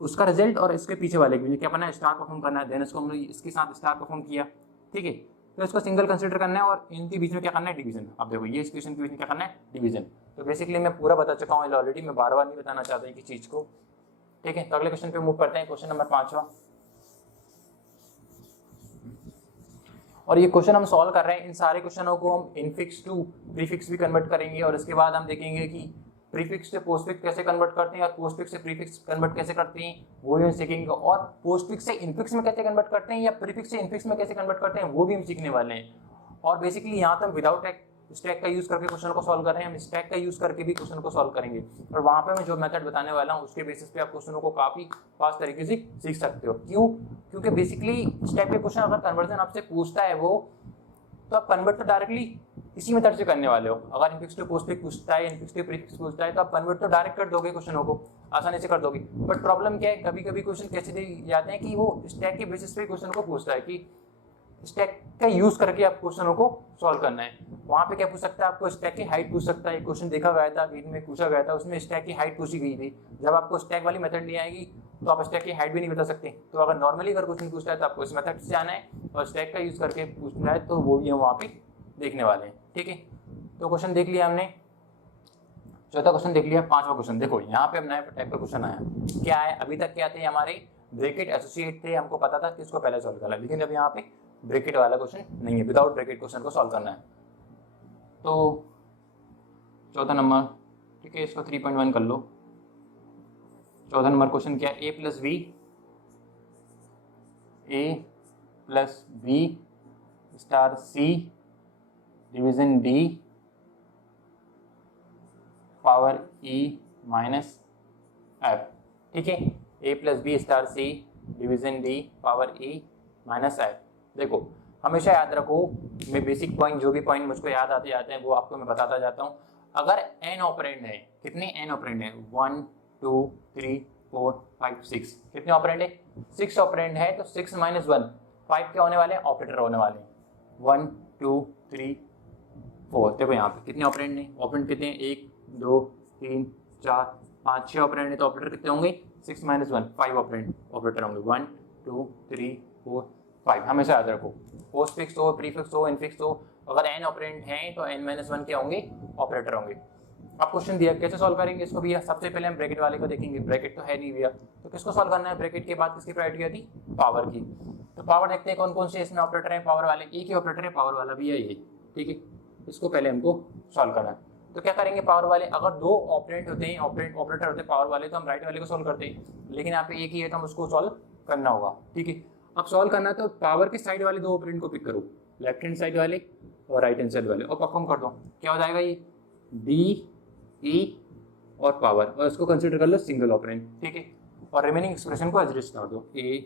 उसका रिजल्ट और इसके पीछे वाले के बीच क्या करना है, स्टार परफॉर्म करना है। देन इसको हमने इसके साथ स्टार परफॉर्म किया। ठीक है, तो इसको सिंगल कंसिडर करना है, और इनके बीच में क्या करना है, डिवीजन। अब देखो ये इक्वेशन के बीच में क्या करना है, डिवीजन। तो बेसिकली मैं पूरा बता चुका हूँ ऑलरेडी, मैं बार बार नहीं बताना चाहता कि चीज़ को। ठीक है, तो अगले क्वेश्चन पे मूव करते हैं, क्वेश्चन नंबर 5वां। और ये क्वेश्चन हम सॉल्व कर रहे हैं, इन सारे क्वेश्चनों को हम इनफिक्स टू प्रीफिक्स भी कन्वर्ट करेंगे, और इसके बाद हम देखेंगे कि प्रीफिक्स से पोस्टफिक्स कैसे कन्वर्ट करते हैं और पोस्टफिक्स से प्रीफिक्स कन्वर्ट कैसे करते हैं, वो भी हम सीखेंगे। और पोस्टफिक्स से इनफिक्स में कैसे कन्वर्ट करते हैं या प्रीफिक्स से इनफिक्स में कैसे कन्वर्ट करते हैं, वो भी हम सीखने वाले हैं। और बेसिकली यहाँ तो हम विदाउट स्टैक का यूज करके क्वेश्चन को सॉल्व कर रहे हैं, हम स्टैक का यूज करके भी क्वेश्चन को सॉल्व करेंगे। और वहाँ पे मैं जो मेथड बताने वाला हूँ उसके बेसिस पे आप क्वेश्चनों को काफी फास्ट तरीके से सीख सकते हो। क्यों? क्योंकि बेसिकली स्टैक पे क्वेश्चन अगर कन्वर्जन आपसे पूछता है वो, तो आप कन्वर्ट तो डायरेक्टली इसी मेथड से करने वाले हो। अगर इनफिक्स टू पोस्टफिक्स पूछता है, इनफिक्स टू प्रीफिक्स पूछता है, तो आप कन्वर्ट तो डायरेक्ट कर दोगे, क्वेश्चनों को आसानी से कर दोगे। बट प्रॉब्लम क्या है, कभी कभी क्वेश्चन कैसे दे जाते हैं कि वो स्टैक के बेसिस पे क्वेश्चन को पूछता है कि स्टैक का यूज करके आप क्वेश्चनों को सॉल्व करना है। वहाँ पे क्या पूछ सकता है, आपको स्टैक की हाइट पूछ सकता है। क्वेश्चन देखा गया था, गेट में पूछा गया था, उसमें स्टैक की हाइट पूछी गई थी। जब आपको स्टैक वाली मेथड नहीं आएगी तो आप स्टैक की हाइट भी नहीं बता सकते। तो अगर नॉर्मली अगर क्वेश्चन पूछता है तो आपको इस मेथड से जाना है, और स्टैक का यूज करके पूछना है तो वो भी हम वहाँ पे देखने वाले हैं। ठीक है, तो क्वेश्चन देख लिया हमने, चौथा क्वेश्चन देख लिया। 5वां क्वेश्चन देखो, यहाँ पे हम नए टाइप का क्वेश्चन आया। क्या है, अभी तक क्या थे हमारे, ब्रैकेट एसोसिएट थे, हमको पता था कि इसको पहले सॉल्व करना है। लेकिन अब यहाँ पे ब्रैकेट वाला क्वेश्चन नहीं है, विदाउट ब्रैकेट क्वेश्चन को सॉल्व करना है। तो चौथा नंबर, ठीक है, इसको 3.1 कर लो। चौथा नंबर क्वेश्चन क्या है, A plus B star C division D power E minus F, ठीक है, A plus B star C division D power E minus F. देखो हमेशा याद रखो, मैं बेसिक पॉइंट जो भी पॉइंट मुझको याद आते जाते हैं वो आपको मैं बताता जाता हूँ। अगर एन ऑपरेंड है, कितने एन ऑपरेंड है, 1 2 3 4 5 6, कितने ऑपरेंड है, 6 ऑपरेंड है, तो 6 माइनस 1 5 क्या होने वाले हैं, ऑपरेटर होने वाले हैं, 1 2 3 4। देखो यहाँ पे कितने ऑपरेंड हैं, ऑपरेंड कितने हैं, 1 2 3 4 5 6 ऑपरेंड है, तो ऑपरेटर कितने होंगे, 6 माइनस 1 5 ऑपरेंड ऑपरेटर होंगे, 1 2 3 4 5। हमेशा याद रखो, पोस्ट फिक्स हो, प्रीफिक्स हो, इनफिक्स हो, अगर एन ऑपरेंड हैं तो n माइनस 1 क्या होंगे, ऑपरेटर होंगे। अब क्वेश्चन दिया कैसे सॉल्व करेंगे इसको भैया, सबसे पहले हम ब्रैकेट वाले को देखेंगे, ब्रैकेट तो है नहीं भैया, तो किसको सॉल्व करना है, ब्रैकेट के बाद किसकी प्रायोरिटी आती, पावर की। तो पावर देखते हैं कौन कौन से इसमें ऑपरेटर है, पावर वाले, एक ही ऑपरेटर है पावर वाला भी है ये, ठीक है, इसको पहले हमको सॉल्व करना है। तो क्या करेंगे, पावर वाले, अगर दो ऑपरेंट होते हैं, ऑपरेटर होते हैं पावर वाले, तो हम राइट वाले को सॉल्व करते हैं, लेकिन यहाँ पे एक ही है तो हम उसको सॉल्व करना होगा, ठीक है। अब सॉल्व करना तो पावर के साइड वाले दो ऑपरेंट को पिक करो, लेफ्ट हैंड साइड वाले और राइट हैंड साइड वाले, और परफॉर्म कर दो, क्या हो जाएगा, ये डी ई और पावर, और इसको कंसिडर कर लो सिंगल ऑपरेंट, ठीक है, और रिमेनिंग एक्सप्रेशन को एज इट इज कर दो, ए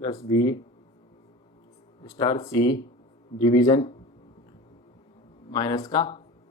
प्लस बी स्टार सी डिवीजन माइनस का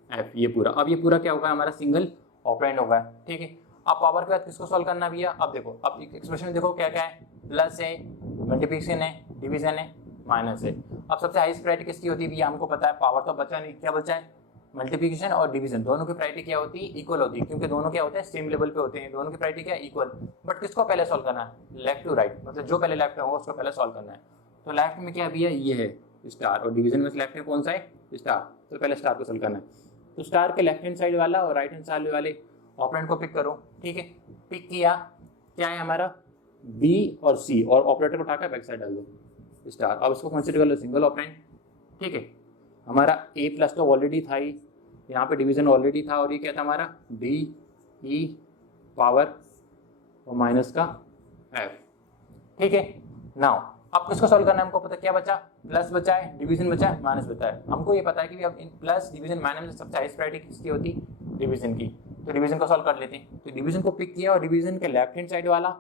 एफ, ये पूरा। अब ये पूरा क्या होगा, हमारा सिंगल ऑपरेंड होगा, ठीक है। अब पावर के बाद किसको सॉल्व करना भैया, अब देखो, अब एक्सप्रेशन देखो क्या क्या है, प्लस है, मल्टीप्लिकेशन है, डिवीजन है, माइनस है। अब सबसे हाईएस्ट प्रायोरिटी किसकी होती है भैया, हमको पता है, पावर तो बचा नहीं, क्या बचा है, मल्टीप्लिकेशन और डिवीजन, दोनों की प्रायोरिटी क्या होती है, इक्वल होती है, क्योंकि दोनों क्या होते हैं, सेम लेवल पे होते हैं, दोनों की प्रायोरिटी क्या है, इक्वल। बट किसको पहले सॉल्व करना है, लेफ्ट टू राइट, मतलब जो पहले लेफ्ट में होगा उसको पहले सॉल्व करना है। तो लेफ्ट में क्या भैया, ये है स्टार, और डिवीजन में लेफ्ट में कौन सा है, स्टार, तो पहले स्टार को सॉल्व करना है। तो स्टार के लेफ्ट हैंड साइड वाला और राइट हैंड साइड वाले ऑपरेंड को पिक करो, ठीक है, पिक किया, क्या है हमारा, बी और सी, और ऑपरेटर को उठाकर बैक साइड डाल दो स्टार। अब इसको कंसिडर कर लो सिंगल ऑपरेंड, ठीक है, हमारा ए प्लस तो ऑलरेडी था ही, यहाँ पे डिवीजन ऑलरेडी था, और ये क्या था हमारा, डी ई पावर और माइनस का एफ, ठीक है। नाउ अब किसको सॉल्व करना है, हमको पता क्या बचा, प्लस बचा है, डिवीजन बचा है, माइनस बचा है। हमको ये पता है कि अब इन प्लस डिवीजन माइनस में सबसे हाईएस्ट प्रायोरिटी किसकी होती, डिवीजन की, तो डिवीजन को सॉल्व कर लेते हैं। तो डिवीजन को पिक किया, और डिवीजन के लेफ्ट हैंड साइड वाला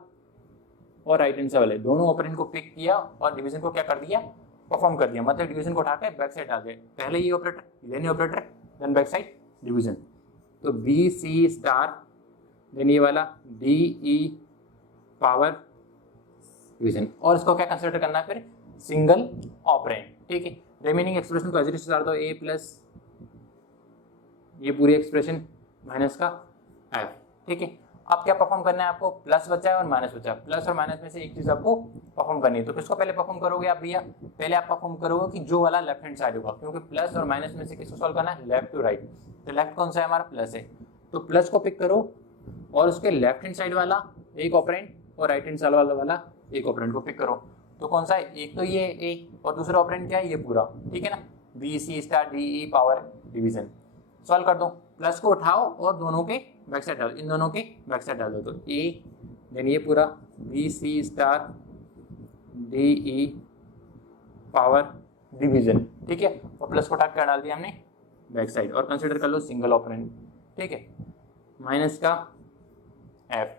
और राइट हैंड साइड वाले दोनों ऑपरेंड को पिक किया, और डिवीजन को क्या कर दिया, परफॉर्म कर दिया, मतलब डिवीजन को उठा के बैक साइड डाल दिया, पहले ये ऑपरेटर देन ये operator then back side division. तो बी सी स्टार देन ये वाला डी ई पावर डिवीजन, और इसको क्या कंसिडर करना है फिर, सिंगल ऑपरेंड, ठीक है। रिमेनिंग एक्सप्रेशन को एज इट इज डाल दो, ए प्लस ये पूरी एक्सप्रेशन माइनस का एफ, ठीक है। अब क्या परफॉर्म करना है आपको, प्लस बचा है और माइनस बचा है, प्लस और माइनस में से एक चीज आपको परफॉर्म करनी है। तो किसको पहले परफॉर्म करोगे आप भैया, पहले आप परफॉर्म करोगे कि जो वाला लेफ्ट हैंड साइड होगा, क्योंकि प्लस और माइनस में से किसको सॉल्व करना है, लेफ्ट टू राइट। तो लेफ्ट कौन सा है हमारा, प्लस है, तो प्लस को पिक करो, और उसके लेफ्ट हैंड साइड वाला एक ऑपरेंड और राइट हैंड साइड वाला एक ऑपरेंड को पिक करो। तो कौन सा है, एक तो ये ए, और दूसरा ऑपरेंड क्या है, ये पूरा, ठीक है ना, B C star D E power division. Solve कर दो, प्लस को उठाओ और दोनों के बैक साइड डालो, इन दोनों के बैक साइड डाल दो, तो ए देन ये पूरा B C star D E power division, ठीक है, और प्लस को उठा कर डाल दिया हमने बैक साइड, और कंसिडर कर लो सिंगल ऑपरेंड, ठीक है, माइनस का एफ।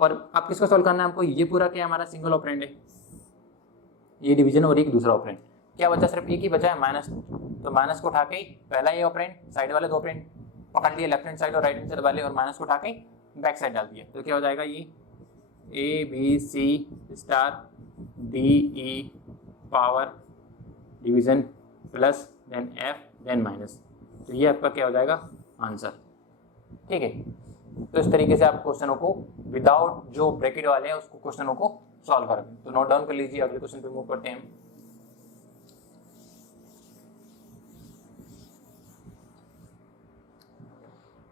और अब किसको सॉल्व करना है हमको, ये पूरा क्या हमारा सिंगल ऑपरेंड है, ये डिवीजन और एक दूसरा ऑपरेंड, क्या बचा, सिर्फ एक ही बचा है माइनस, तो माइनस को उठा के पहला ये ऑपरेंड, साइड वाले दो ऑपरेंड पकड़ लिए, लेफ्ट हैंड साइड और राइट हैंड साइड वाले, और माइनस को उठा के बैक साइड डाल दिया। तो क्या हो जाएगा, ये A B C star D E power division plus then F then minus, तो ये आपका क्या हो जाएगा आंसर, ठीक है। तो इस तरीके से आप क्वेश्चनों को विदाउट जो ब्रैकेट वाले हैं उसको क्वेश्चनों को सॉल्व करें। तो नोट डाउन कर लीजिए, अगले क्वेश्चन पे मूव करते हैं।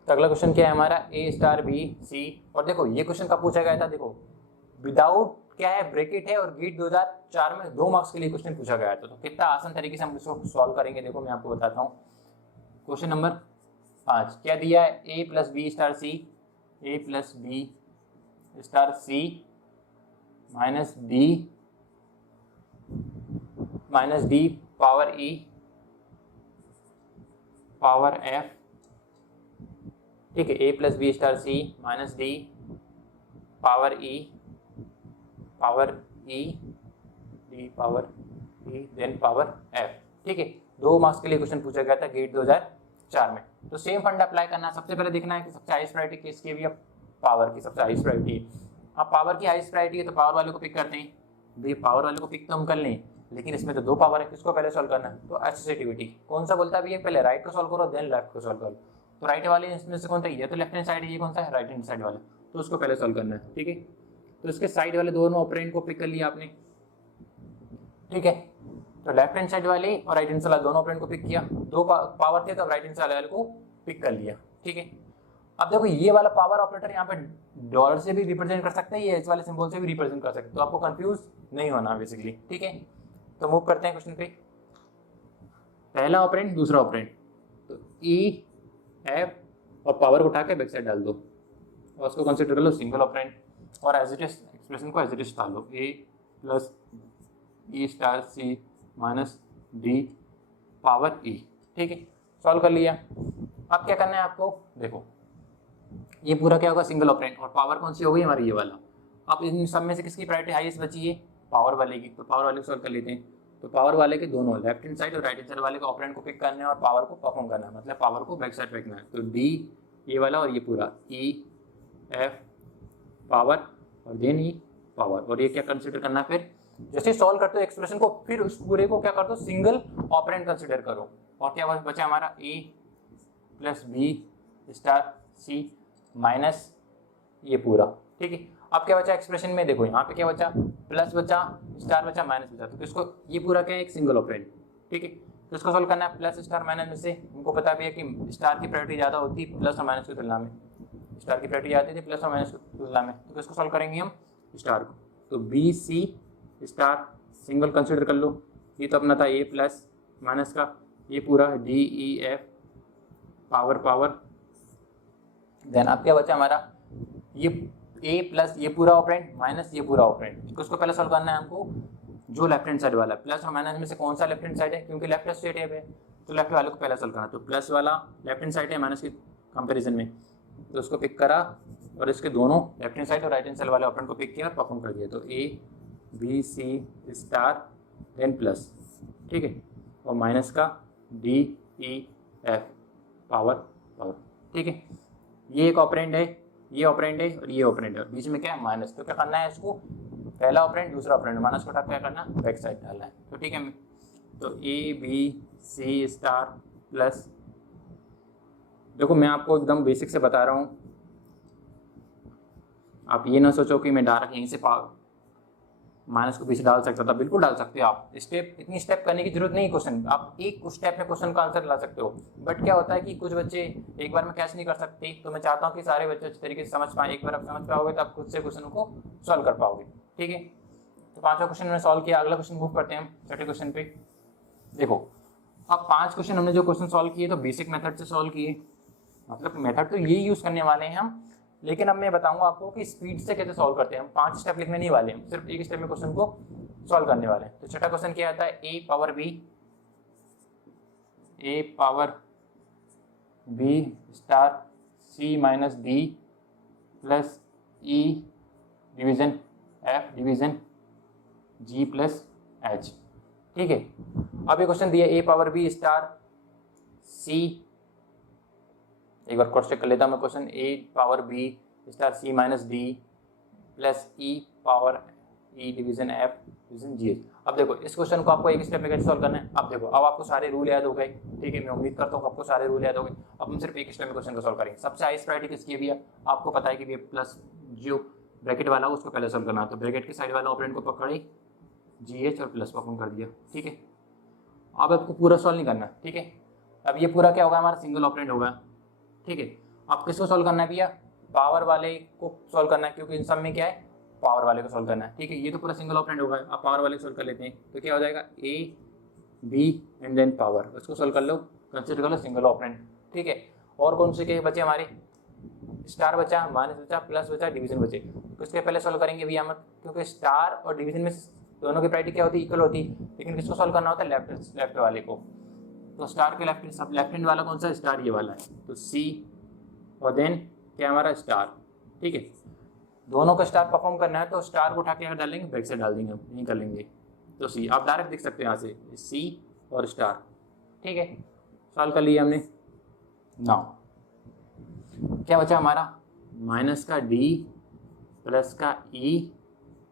तो अगला क्वेश्चन क्या है हमारा, ए स्टार बी सी, और देखो ये क्वेश्चन कब पूछा गया था, देखो विदाउट क्या है ब्रैकेट है, और गेट 2004 में 2 मार्क्स के लिए क्वेश्चन पूछा गया था। तो कितना आसान तरीके से हम इसको सॉल्व करेंगे, देखो मैं आपको बताता हूँ। क्वेश्चन नंबर 5 क्या दिया है, A plus B star C, A plus B star C minus D power E power F ठीक है, A plus B star C minus D power E D power E then power F. ठीक है, 2 marks के लिए question पूछा गया था gate 2004 में। तो सेम फंडा अप्लाई करना है। सबसे पहले देखना है कि सबसे हाईएस्ट प्रायोरिटी किसकी है, पावर की सबसे हाईएस्ट प्रायोरिटी है। अब पावर की हाईएस्ट प्रायोरिटी है तो पावर वाले को पिक करते हैं। भाई पावर वाले को पिक तो हम कर लें, लेकिन इसमें तो 2 पावर है, किसको पहले सॉल्व करना है, तो एसोसिएटिविटी। कौन सा बोलता है भैया पहले राइट को सॉल्व करो देन लेफ्ट को सॉल्व करो। तो राइट वाले इसमें से कौन सा, ये तो लेफ्ट हैंड साइड है, ये कौन सा है, राइट हैंड साइड वाला, तो उसको पहले सॉल्व करना है। ठीक है, तो इसके साइड वाले दोनों ऑपरेंड को पिक कर लिया आपने। ठीक है, तो लेफ्ट हैंड साइड वाले और राइट हैंड साइड वाले दोनों ऑपरेंड को पिक किया। 2 पावर थे तो राइट हैंड साइड वाले को पिक कर लिया। ठीक है, अब देखो ये वाला पावर ऑपरेटर यहाँ पे डॉलर से भी रिप्रेजेंट कर सकते हैं, ये इस वाले सिंबल से भी रिप्रेजेंट कर सकते हैं, तो आपको कंफ्यूज नहीं होना बेसिकली। ठीक है, तो मूव करते हैं क्वेश्चन पे। पहला ऑपरेंड दूसरा ऑपरेंड, तो ई एफ और पावर को उठा के बैक साइड डाल दो और उसको कंसिडर कर लो सिंगल ऑपरेंड, और एज इट इज एक्सप्रेशन को एज इट इज डाल लो, ए प्लस ई star C minus D power ई। ठीक है, सॉल्व कर लिया। अब क्या करना है आपको, देखो ये पूरा क्या होगा सिंगल ऑपरेंड, और पावर कौन सी हो गई हमारी, ये वाला। अब इन सब में से किसकी प्रायोरिटी हाईएस्ट बची है, पावर वाले की, तो पावर वाले को सॉल्व कर लेते हैं। तो पावर वाले के दोनों लेफ्ट हैंड साइड और राइट हैंड साइड वाले को ऑपरेंड को पिक करना है और पावर को परफॉर्म करना है, मतलब पावर को बैक साइड फेंकना है। तो डी ये वाला और ये पूरा ई एफ पावर और देन ई पावर, और ये क्या कंसिडर करना है, फिर जैसे सॉल्व करते हो एक्सप्रेशन को फिर उस पूरे को क्या कर दो सिंगल ऑपरेंड कंसिडर करो। और क्या बचा हमारा, A plus B star C minus ये पूरा। ठीक है, अब क्या बचा एक्सप्रेशन में, देखो यहाँ पे क्या बचा, प्लस बचा स्टार बचा माइनस बचा, तो इसको ये पूरा क्या है एक सिंगल ऑपरेंड। ठीक है, तो इसको सॉल्व करना है प्लस स्टार माइनस में से। हमको पता भी है कि स्टार की प्रायोरिटी ज़्यादा होती है प्लस और माइनस की तुलना में, स्टार की प्रायोरिटी आती थी प्लस और माइनस की तुलना में, तो किसको सॉल्व करेंगे हम, स्टार को। तो B C star single consider कर लो, ये तो अपना था ए प्लस माइनस का, ये पूरा D E F power power, then अब क्या बचा हमारा, ये ए प्लस ये पूरा ऑपरेंड माइनस ये पूरा ऑपरेंड। उसको पहले सॉल्व करना है हमको, जो लेफ्ट हैंड साइड वाला प्लस और माइनस में से कौन सा लेफ्ट हैंड साइड है, क्योंकि लेफ्ट एसोसिएटिव है तो लेफ्ट वाले को पहले सॉल्व करना। तो प्लस वाला लेफ्ट हैंड साइड है माइनस के कंपेरिजन में, तो उसको पिक करा और इसके दोनों लेफ्ट हैंड साइड और राइट हैंड साइड वाले ऑपरेंड को पिक किया और परफॉर्म कर दिया। तो A B C star then plus, ठीक है, और माइनस का D E F power power. ठीक है, ये एक ऑपरेंड है, ये ऑपरेंड है और ये ऑपरेंड है, बीच में क्या है माइनस, तो क्या करना है इसको, पहला ऑपरेंड दूसरा ऑपरेंड माइनस को उठा क्या करना बैक साइड डालना है। तो ठीक है, तो A B C star plus, देखो मैं आपको एकदम बेसिक से बता रहा हूँ, आप ये ना सोचो कि मैं डायरेक्ट यहीं से माइनस को पीछे डाल सकता था, बिल्कुल डाल सकते हो आप, स्टेप इतनी स्टेप करने की जरूरत नहीं है। क्वेश्चन आप एक स्टेप में क्वेश्चन का आंसर ला सकते हो, बट क्या होता है कि कुछ बच्चे एक बार में कैच नहीं कर सकते, तो मैं चाहता हूँ कि सारे बच्चे अच्छे तरीके से समझ पाए। एक बार आप समझ पाओगे तो आप खुद से क्वेश्चन को सॉल्व कर पाओगे। ठीक है, तो 5वां क्वेश्चन मैंने सॉल्व किया, अगला क्वेश्चन मूव करते हैं हम छठे क्वेश्चन पे। देखो अब 5 क्वेश्चन हमने जो क्वेश्चन सॉल्व किए तो बेसिक मेथड से सॉल्व किए, मतलब मेथड तो यही यूज करने वाले हैं हम, लेकिन अब मैं बताऊंगा आपको कि स्पीड से कैसे सॉल्व करते हैं। हम 5 स्टेप लिखने नहीं वाले, हम सिर्फ एक स्टेप में क्वेश्चन को सॉल्व करने वाले हैं। तो छठा क्वेश्चन क्या आता है, A power B star C minus D plus E division F division G plus H. ठीक है, अब ये क्वेश्चन दिया A power B star C, एक बार क्रॉस चेक कर लेता हूँ मैं question, A power B star C minus D plus E power E division F division G H. अब देखो इस क्वेश्चन को आपको एक स्टेप में कैसे सॉल्व करना है। अब देखो अब आपको सारे रूल याद हो गए, ठीक है, मैं उम्मीद करता हूँ आपको सारे रूल याद हो गए। अब हम सिर्फ एक स्टेप में क्वेश्चन को सॉल्व करेंगे। सबसे हाईएस्ट प्रायोरिटी किसकी है भैया, आपको पता है कि भैया प्लस जो ब्रैकेट वाला उसको पहले सॉल्व करना है, तो ब्रैकेट के साइड वाला ऑपरेंड को पकड़ी जी एच और प्लस परफॉर्म कर दिया। ठीक है, अब आपको पूरा सॉल्व नहीं करना। ठीक है, अब ये पूरा क्या होगा हमारा सिंगल ऑपरेंड होगा। ठीक है, अब किसको सॉल्व करना है भैया, पावर वाले को सॉल्व करना है, क्योंकि इन सब में क्या है पावर वाले को सॉल्व करना है। ठीक है, ये तो पूरा सिंगल ऑपरेंड होगा, आप पावर वाले को सॉल्व कर लेते हैं, तो क्या हो जाएगा A B and then power, उसको सॉल्व कर लो, कंसिडर कर लो सिंगल ऑपरेंड। ठीक है, और कौन से के बचे हमारे, स्टार बचा, माइनस बचा, प्लस बचा, डिवीजन बचे, तो इसके पहले सॉल्व करेंगे भैया हम, क्योंकि स्टार और डिवीजन में दोनों की प्रायोरिटी क्या होती है, इक्वल होती, लेकिन किसको सॉल्व करना होता है लेफ्ट वाले को। तो स्टार के लेफ्ट हैंड वाला कौन सा, स्टार ये वाला है, तो सी और देन क्या हमारा स्टार, ठीक है। दोनों का स्टार परफॉर्म करना है तो स्टार को उठा के डाल देंगे, बैक से डाल देंगे, हम नहीं कर लेंगे। तो सी आप डायरेक्ट देख सकते हैं यहाँ से, सी और स्टार, ठीक है। सॉल्व कर लिया हमने। नाउ क्या बचा हमारा, माइनस का डी प्लस का ई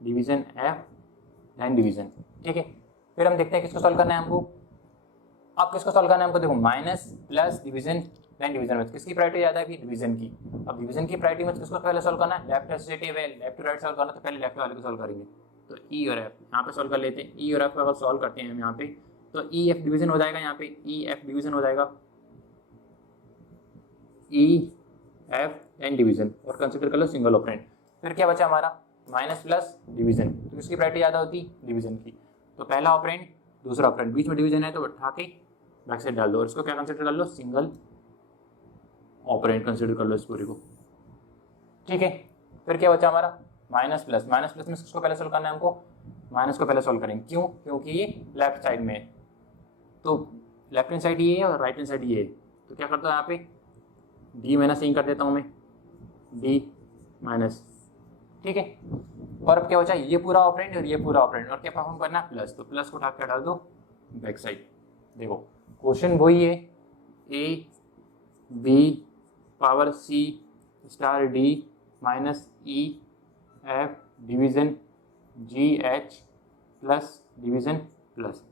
डिवीजन एफ लाइन डिवीजन, ठीक है। फिर हम देखते हैं किसको सॉल्व करना है हमको। अब किसको सॉल्व करना है हमको, देखो minus plus division line division में किसकी प्रायोरिटी ज़्यादा है, डिवीजन की। अब डिवीजन की प्रायोरिटी में किसको पहले सॉल्व करना है, लेफ्ट एसोसिएटिव है, लेफ्ट टू राइट सॉल्व करना, तो पहले लेफ्ट वाले को सॉल्व करेंगे। तो ई और एफ यहाँ पे सॉल्व कर लेते हैं। ई और एफ अगर सॉल्व करते हैं हम यहाँ पे, तो ई एफ डिवीजन हो जाएगा, यहाँ पे ई एफ डिवीजन हो जाएगा, ई एफ एन डिवीजन, और कंसिडर कर लो सिंगल ऑपरेंड। फिर क्या बचा हमारा, माइनस प्लस डिवीजन, तो किसकी प्रायोरिटी ज़्यादा होती, डिवीजन की। तो पहला ऑपरेंड दूसरा ऑपरेंड, बीच में डिवीजन है तो उठा के बैक साइड डाल दो, और इसको क्या कंसिडर कर लो, सिंगल ऑपरेंड कंसिडर कर लो इस पूरी को, ठीक है। फिर क्या बचा हमारा, माइनस प्लस, माइनस प्लस में किसको पहले सॉल्व करना है हमको, माइनस को पहले सॉल्व करेंगे, क्यों, क्योंकि ये लेफ्ट साइड में है, तो लेफ्ट हैंड साइड ये है और राइट हैंड साइड ये है। तो क्या करता हूँ यहाँ पे डी माइनस इन कर देता हूँ मैं, डी माइनस, ठीक है। और अब क्या बचा, ये पूरा ऑपरेंड और ये पूरा ऑपरेंड, और क्या परफॉर्म करना है, प्लस, तो प्लस को उठा के डाल दो बैक साइड। देखो क्वेश्चन वही है, A B power C star D minus E F division G H plus division plus,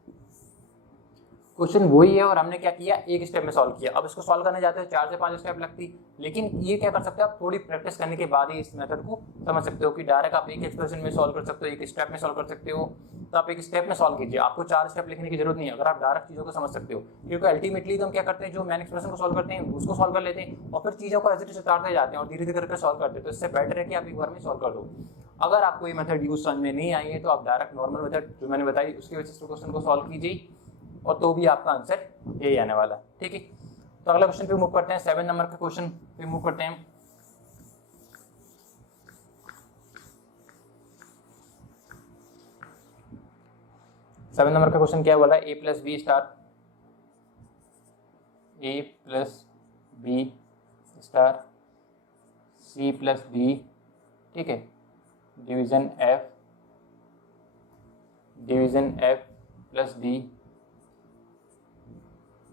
question वही है। और हमने क्या किया, एक स्टेप में सॉल्व किया। अब इसको सॉल्व करने जाते हैं 4 से 5 स्टेप लगती, लेकिन ये क्या कर सकते हो आप, थोड़ी प्रैक्टिस करने के बाद ही इस मेथड को समझ सकते हो कि डायरेक्ट आप एक एक्सप्रेशन में सॉल्व कर सकते हो, एक स्टेप में सॉल्व कर सकते हो। तो आप एक स्टेप में सॉल्व कीजिए, आपको 4 स्टेप लिखने की जरूरत नहीं है अगर आप डायरेक्ट चीज़ों को समझ सकते हो, क्योंकि अल्टीमेटली तो हम क्या करते हैं, जो मैन एक्सप्रेशन को सॉल्व करते हैं उसको सॉल्व कर लेते हैं और फिर चीज़ों को एज उतारते जाते हैं और धीरे धीरे करके सॉल्व करते हैं। तो इससे बेटर है कि आप एक बार में सॉल्व कर दो। अगर आपको ये मेथड यूज समझ में नहीं आई है तो आप डायरेक्ट नॉर्मल मेथड जो मैंने बताई उसके बेसिस पे क्वेश्चन को सॉल्व कीजिए, और तो भी आपका आंसर यही आने वाला है, ठीक है। तो अगला क्वेश्चन पे मूव करते हैं, 7 नंबर का क्वेश्चन पे मूव करते हैं। सेवन नंबर का क्वेश्चन क्या बोला है, A plus B star, A plus B star C plus D, ठीक है, division F plus D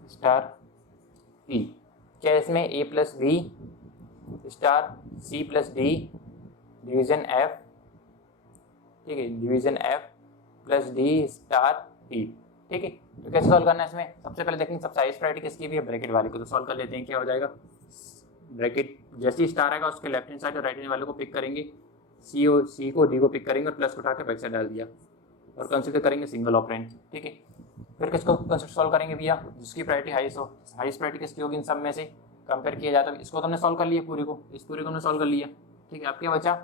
star E. क्या इसमें A plus B star C plus D division F, ठीक है, division F plus D star E, ठीक है। तो कैसे सॉल्व करना है इसमें, सबसे पहले देखेंगे सबसे हाईएस्ट प्रायोरिटी किसकी भी है, ब्रैकेट वाले को। तो सॉल्व कर लेते हैं, क्या हो जाएगा, ब्रैकेट जैसे ही स्टार आएगा उसके लेफ्ट हैंड साइड और राइट हैंड वाले को पिक करेंगे, सी को डी को पिक करेंगे और प्लस को उठा के बैक साइड डाल दिया और कंसिडर करेंगे सिंगल ऑपरेंड, ठीक है। फिर किसको कंसिडर सॉल्व करेंगे भैया, जिसकी प्रायोरिटी हाईएस्ट हो, हाईएस्ट प्रायोरिटी किसकी होगी इन सब में से कंपेयर किया जाता है। इसको तो हमने सॉल्व कर लिया पूरी को, इस पूरी को हमने सॉल्व कर लिया, ठीक है। अब क्या बचा,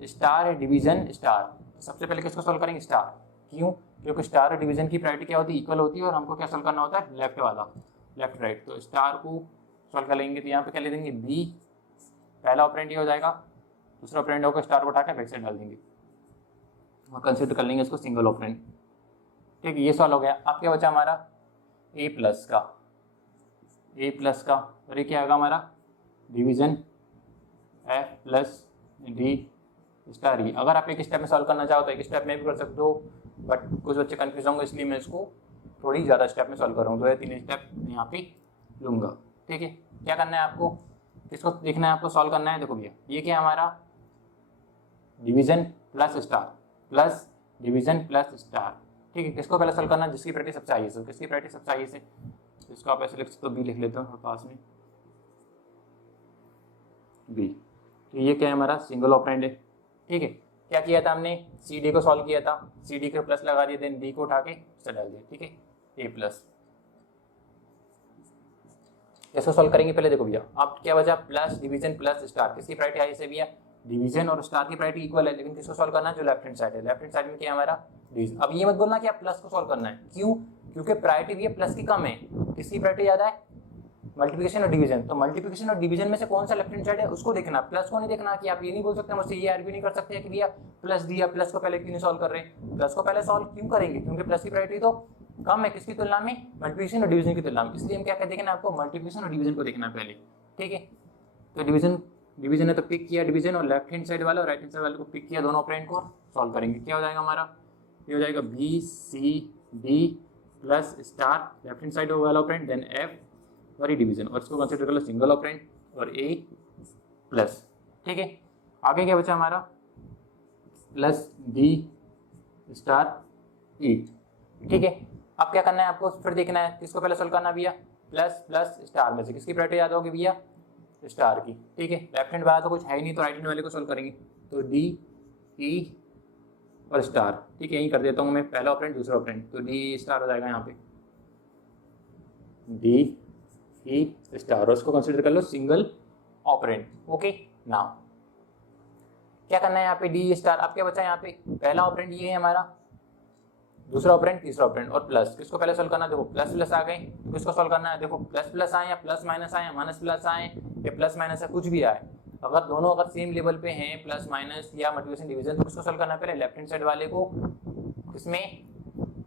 स्टार है डिवीजन स्टार, सबसे पहले किसको सॉल्व करेंगे, स्टार, क्यों, क्योंकि स्टार और डिवीजन की प्रायोरिटी क्या होती है, इक्वल होती है, और हमको क्या सॉल्व करना होता है, लेफ्ट वाला, लेफ्ट राइट। तो स्टार को सॉल्व कर लेंगे, तो यहाँ पे क्या ले देंगे, बी, पहला ऑपरेंड ये हो जाएगा, दूसरा ऑपरेंड होगा स्टार को उठा के बैक साइड डाल देंगे और कंसिडर कर लेंगे इसको सिंगल ऑपरेंड, ठीक है। ये सॉल्व हो गया। अब क्या बचा हमारा, ए प्लस का, और ये क्या होगा हमारा, division F plus D star E. अगर आप एक स्टेप में सॉल्व करना चाहो तो एक स्टेप में भी कर सकते हो, बट कुछ बच्चे कंफ्यूज होंगे इसलिए मैं इसको थोड़ी ज़्यादा स्टेप में सॉल्व करूँगा, 2 या 3 स्टेप यहाँ पे लूँगा, ठीक है। क्या करना है आपको, किसको देखना है आपको, सॉल्व करना है। देखो भैया ये क्या है हमारा, division plus star plus division plus star, ठीक है। किसको पहले सॉल्व करना है, जिसकी प्रायोरिटी सबसे हाईएस्ट है, किसकी प्रायोरिटी सबसे हाईएस्ट है, इसको आप ऐसे लिख सकते हो, बी लिख लेते हो पास में, बी। तो ये क्या है हमारा, सिंगल ऑपरेंड है, ठीक है। क्या किया था हमने, सी डी को सॉल्व किया था, सी डी के प्लस लगा दिया, देन डी को उठा के इसे डाल दिया, ठीक है, ए प्लस। इसको सॉल्व करेंगे पहले, देखो भैया अब क्या बचा, प्लस डिवीजन प्लस स्टार, किसकी प्रायोरिटी आई से भैया, डिवीजन और स्टार की प्रायोरिटी इक्वल है, लेकिन किसको सॉल्व करना है, जो लेफ्ट हैंड साइड है, लेफ्ट हैंड साइड में क्या है हमारा, डिवीजन। अब ये मत बोलना कि आप प्लस को सॉल्व करना है, क्यों, क्योंकि प्रायोरिटी भैया प्लस की कम है, किसकी प्रायोरिटी ज़्यादा है, मल्टीप्लिकेशन और डिवीजन। तो मल्टीप्लिकेशन और डिवीजन में से कौन सा लेफ्ट हैंड साइड है उसको देखना, प्लस को नहीं देखना। कि आप ये नहीं बोल सकते, मुझसे ये आर्ग्यू नहीं कर सकते कि भैया प्लस दिया, प्लस को पहले क्यों नहीं सॉल्व कर रहे, प्लस को पहले सॉल्व क्यों करेंगे, क्योंकि प्लस की प्रायोरिटी तो कम है किसकी तुलना में, मल्टीप्लिकेशन और डिवीजन की तुलना में। इसलिए हम क्या कहते हैं ना, आपको मल्टीप्लिकेशन और डिवीजन को देखना पहले, ठीक है। तो डिवीजन है तो पिक किया डिवीजन और लेफ्ट हैंड साइड वाला और राइट हैंड साइड वाले को पिक किया, दोनों ऑपरेंड को सॉल्व करेंगे। क्या हो जाएगा हमारा, ये हो जाएगा B C D plus star left hand side वाला ऑपरेंड, देन एफ और ई डिवीजन, और इसको कंसिडर कर लो सिंगल ऑपरेंड और ए प्लस। ठीक है, आगे क्या बचा हमारा, प्लस डी स्टार ई। ठीक है, अब क्या करना है आपको, फिर देखना है किसको पहले सोल्व करना भैया, प्लस प्लस स्टार में से किसकी प्रायोरिटी याद होगी भैया, स्टार की। ठीक है, लेफ्ट हैंड वाला तो कुछ है ही नहीं तो राइट हैंड वाले को सोल्व करेंगे, तो डी ई और स्टार। ठीक है, यही कर देता हूँ मैं, पहला ऑपरेंड दूसरा ऑपरेंड, तो डी स्टार हो जाएगा यहाँ पे, डी ई स्टार, और उसको कंसिडर कर लो सिंगल ऑपरेंड। ओके, नाउ क्या करना है यहाँ पे, डी स्टार। अब क्या बचा यहाँ पे, पहला ऑपरेंड ये है हमारा, दूसरा ऑपरेंड तीसरा ऑपरेंड और प्लस, किसको पहले सोल्व करना है, देखो प्लस प्लस आ गए, किसको सोल्व करना है, देखो प्लस प्लस आए या प्लस माइनस आए, माइनस प्लस आए या प्लस माइनस है, कुछ भी आए, अगर दोनों अगर सेम लेवल पे हैं प्लस माइनस या मल्टीप्लिकेशन डिवीजन, तो किसको सोल्व करना है, पहले लेफ्ट हैंड साइड वाले को, किसमें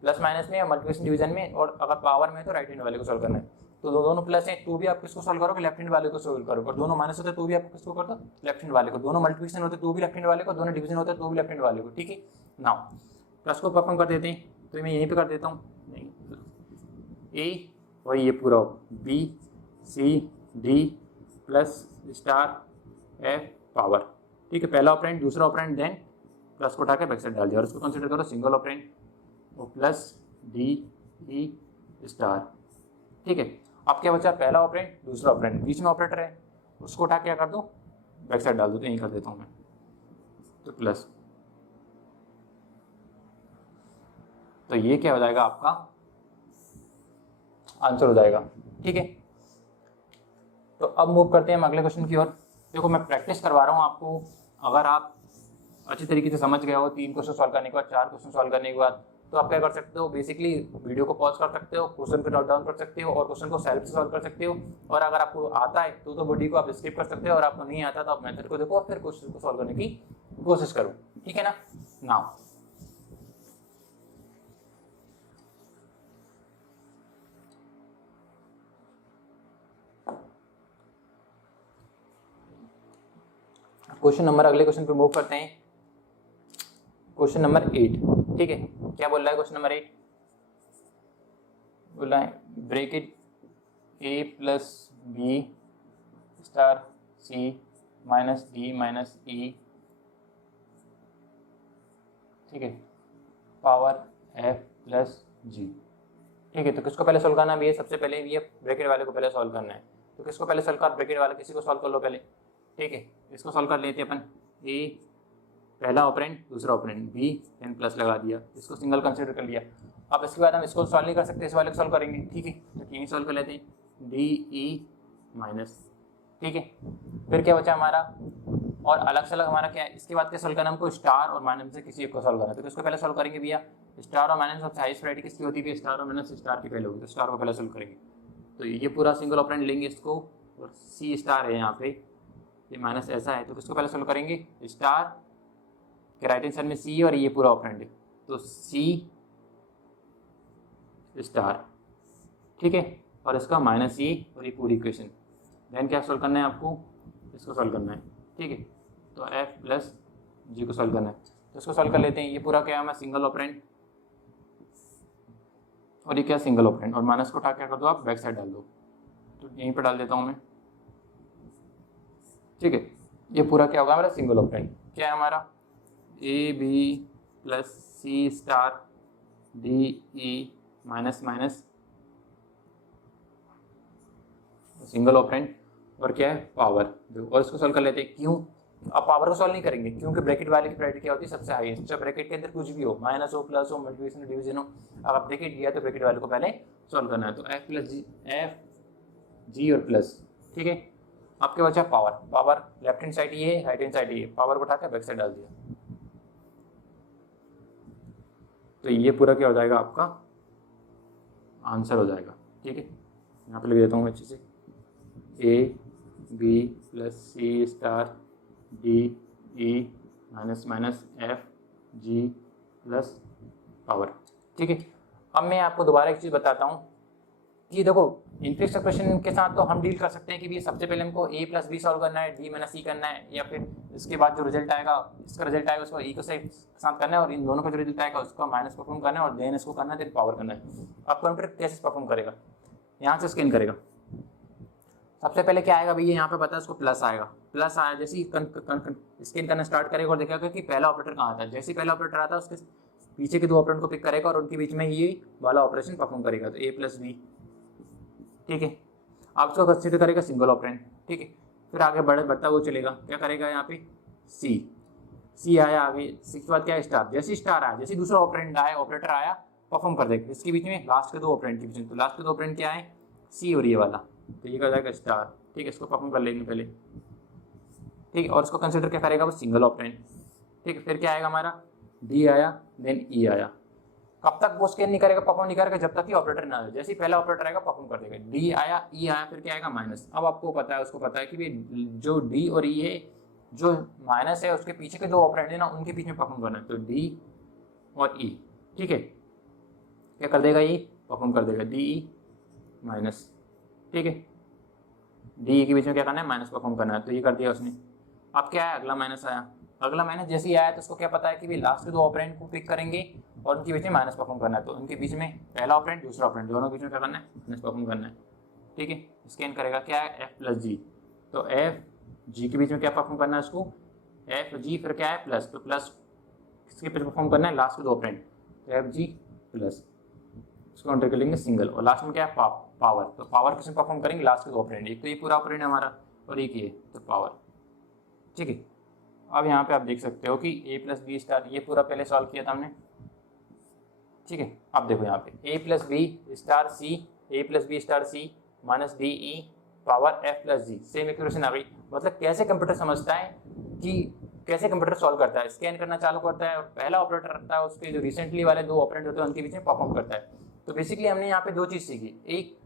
प्लस माइनस में या मल्टीप्लिकेशन डिवीजन में, और अगर पावर में तो राइट हैंड वाले को सोल्व करना है। तो दोनों प्लस है तो भी आप किसको सोल्व करोगे, लेफ्ट हैंड वाले को सोल्व करोगे, और दोनों माइनस होते तो भी आप किसको करते लेफ्ट हैंड वाले को, दोनों मल्टीप्लिकेशन होते तो भी लेफ्ट हैंड वाले को, दोनों डिवीजन होते तो भी लेफ्ट हैंड वाले को। ठीक है, नाउ प्लस को परफॉर्म कर देते हैं, तो मैं यहीं पे कर देता हूँ, नहीं ए वही ये पूरा B C D plus star F power. ठीक है, पहला ऑपरेंड दूसरा ऑपरेंड, देन प्लस को उठा के बैक साइड डाल दिया, और उसको कंसिडर करो सिंगल ऑपरेंड और प्लस डी ई स्टार। ठीक है, अब क्या बचा, पहला ऑपरेंड दूसरा ऑपरेंड, बीच में ऑपरेटर है, उसको उठा क्या कर दो बैक साइड डाल दो, तो यहीं कर देता हूँ मैं, तो प्लस, तो ये क्या हो जाएगा आपका आंसर हो जाएगा। ठीक है, तो अब मूव करते हैं हम अगले क्वेश्चन की ओर। देखो मैं प्रैक्टिस करवा रहा हूँ आपको, अगर आप अच्छी तरीके से समझ गए हो 3 क्वेश्चन सॉल्व करने के बाद, 4 क्वेश्चन सॉल्व करने के बाद, तो आप क्या कर सकते हो, बेसिकली वीडियो को पॉज कर सकते हो, क्वेश्चन को नोट डाउन कर सकते हो और क्वेश्चन को सेल्फ से सॉल्व कर सकते हो, और अगर आपको आता है तो वीडियो को आप स्किप कर सकते हो, और आपको नहीं आता तो आप मेथड को देखो और फिर क्वेश्चन को सॉल्व करने की कोशिश करो। ठीक है ना, नाउ क्वेश्चन नंबर, अगले क्वेश्चन पे मूव करते हैं, क्वेश्चन नंबर 8। ठीक है, क्या बोल रहा है क्वेश्चन नंबर 8, बोल रहा है ब्रैकेट ए plus B star C minus D minus ई, ठीक है, पावर एफ प्लस जी। ठीक है, तो किसको पहले सोल्व करना है भैया, सबसे पहले ये ब्रैकेट वाले को पहले सोल्व करना है, तो किसको पहले सोल्व कर, ब्रैकेट वाले किसी को सोल्व कर लो पहले। ठीक है, इसको सॉल्व कर लेते हैं अपन, ए पहला ऑपरेंड दूसरा ऑपरेंड, बी देन प्लस लगा दिया, इसको सिंगल कंसीडर कर लिया। अब इसके बाद हम इसको सॉल्व नहीं कर सकते, इस वाले को सॉल्व करेंगे। ठीक है, तो यहीं सॉल्व कर लेते हैं, डी ई माइनस। ठीक है, फिर क्या बचा हमारा, और अलग से अलग हमारा क्या है, इसके बाद क्या सॉल्व करना हमको, स्टार और माइनस से किसी एक को सॉल्व करना है, तो किसको पहले सॉल्व करेंगे भैया, स्टार और माइनस सबसे हाईएस्ट वैरायटी किसकी होती है, स्टार और माइनस स्टार की पहले होगी, तो स्टार को पहले सॉल्व करेंगे। तो ये पूरा सिंगल ऑपरेंड लेंगे इसको, और सी स्टार है यहाँ पे, ये माइनस ऐसा है, तो किसको पहले सोल्व करेंगे, स्टार के राइट हैंड साइड में सी और ये पूरा ऑपरेंड है, तो सी स्टार। ठीक है, और इसका माइनस ई और ये पूरी इक्वेशन, देन क्या सोल्व करना है आपको, इसको सोल्व करना है। ठीक है, तो एफ प्लस जी को सोल्व करना है, तो इसको सोल्व कर लेते हैं। ये पूरा क्या है हमारा सिंगल ऑपरेंड और ये क्या सिंगल ऑपरेंड, और माइनस को उठा क्या कर दो आप बैक साइड डाल दो, तो यहीं पर डाल देता हूँ मैं। ठीक है, ये पूरा क्या होगा हमारा सिंगल ऑपरेंड, क्या है हमारा A B plus C star D E minus minus single operand, और क्या है पावर, और इसको सॉल्व कर लेते हैं। क्यों, अब पावर को सॉल्व नहीं करेंगे क्योंकि ब्रैकेट वाले की प्रायोरिटी क्या होती है, सबसे हाईएस्ट। जब ब्रैकेट के अंदर कुछ भी हो, माइनस हो प्लस हो मल्टीप्लिकेशन डिवीजन हो, अगर ब्रैकेट दिया तो ब्रैकेट वाले को पहले सॉल्व करना है, तो एफ प्लस जी, एफ जी और प्लस। ठीक है, आपके बचा power, power left hand side ये है, राइट हैंड साइड ये, पावर को उठा के बैक साइड डाल दिया, तो ये पूरा क्या हो जाएगा आपका आंसर हो जाएगा। ठीक है, यहाँ पे लिख देता हूँ अच्छे से, A B plus C star D E minus minus F G plus power. ठीक है, अब मैं आपको दोबारा एक चीज़ बताता हूँ, कि देखो इनफिक्स एक्सप्रेशन के साथ तो हम डील कर सकते हैं कि भी सबसे पहले हमको ए प्लस बी सॉल्व करना है, डी माइनस सी करना है, या फिर इसके बाद जो रिजल्ट आएगा, इसका रिजल्ट आएगा उसको ई को से साथ करना है, और इन दोनों का जो रिजल्ट आएगा उसका माइनस परफॉर्म करना है, और देन इसको करना है, देन पावर करना है। अब कंप्यूटर कैसे परफॉर्म करेगा, यहाँ से स्कैन करेगा। सबसे पहले क्या आएगा भैया, यहाँ पे पता है उसको प्लस आएगा, प्लस आया जैसे ही स्कैन करना स्टार्ट करेगा और देखेगा कि पहला ऑपरेटर कहाँ आता है। जैसे ही पहला ऑपरेटर आता है उसके पीछे के दो ऑपरेंड को पिक करेगा और उनके बीच में ये वाला ऑपरेशन परफॉर्म करेगा, तो ए प्लस बी, ठीक है। आप उसको कंसीडर करेगा सिंगल ऑपरेंड, ठीक है। फिर आगे बढ़ता वो चलेगा, क्या करेगा यहाँ पे सी आया आगे, सी के बाद क्या है स्टार, जैसे स्टार आया, जैसे दूसरा ऑपरेंड आया, ऑपरेटर आया, परफॉर्म कर देगा इसके बीच में लास्ट के दो ऑपरेंड के बीच में। तो लास्ट के दो ऑपरेंड क्या है, सी और ये वाला, तो ये कर जाएगा स्टार, ठीक है। इसको परफॉर्म कर लेंगे पहले, ठीक है। और इसको कंसिडर क्या करेगा वो सिंगल ऑपरेंड, ठीक है। फिर क्या आएगा हमारा डी आया, देन ई आया। कब तक वो स्कैन नहीं करेगा, परफॉर्म नहीं करेगा, जब तक कि ऑपरेटर ना आए। जैसे ही पहला ऑपरेटर आएगा परफॉर्म कर देगा, डी आया, ई आया, फिर क्या आएगा माइनस। अब आपको पता है, उसको पता है कि जो डी और ई है, जो माइनस है उसके पीछे के दो ऑपरेंड है ना, उनके बीच में परफॉर्म करना है, तो डी और ई, ठीक है। क्या कर देगा, ये परफॉर्म कर देगा डी ई माइनस, ठीक है। डी ई के बीच में क्या करना है, माइनस परफॉर्म करना है, तो ये कर दिया उसने। अब क्या है, अगला माइनस आया, अगला माइनस जैसे ही आया तो उसको क्या पता है कि भाई लास्ट के दो ऑपरेंड को पिक करेंगे और उनके बीच में माइनस परफॉर्म करना है, तो उनके बीच में पहला ऑपरेंड दूसरा ऑपरेंड दोनों के बीच में क्या करना है, माइनस परफॉर्म करना है, ठीक है। स्कैन करेगा, क्या है एफ प्लस जी, तो एफ जी के बीच में क्या परफॉर्म करना है उसको, एफ जी, फिर क्या है प्लस, तो प्लस किसके बीच परफॉर्म करना है, लास्ट के दो ऑपरेंड, तो एफ जी प्लस, इसको एंटर कर लेंगे सिंगल, और लास्ट में क्या है पावर, तो पावर किसमें परफॉर्म करेंगे, लास्ट के दो ऑपरेंड, एक तो ये पूरा ऑपरेंड है हमारा और एक ये, तो पावर, ठीक है। अब यहाँ पे आप देख सकते हो कि ए प्लस बी स्टार, ये पूरा पहले सॉल्व किया था हमने, ठीक है। अब देखो यहाँ पे A plus B star C, A plus B star C minus D E power F plus G, same equation आ गई। मतलब कैसे कंप्यूटर समझता है कि कैसे कंप्यूटर सॉल्व करता है, स्कैन करना चालू करता है और पहला ऑपरेटर रखता है, उसके जो रिसेंटली वाले दो ऑपरेंड होते हैं उनके बीच में परफॉर्म करता है। तो बेसिकली हमने यहाँ पे दो चीज़ सीखी, एक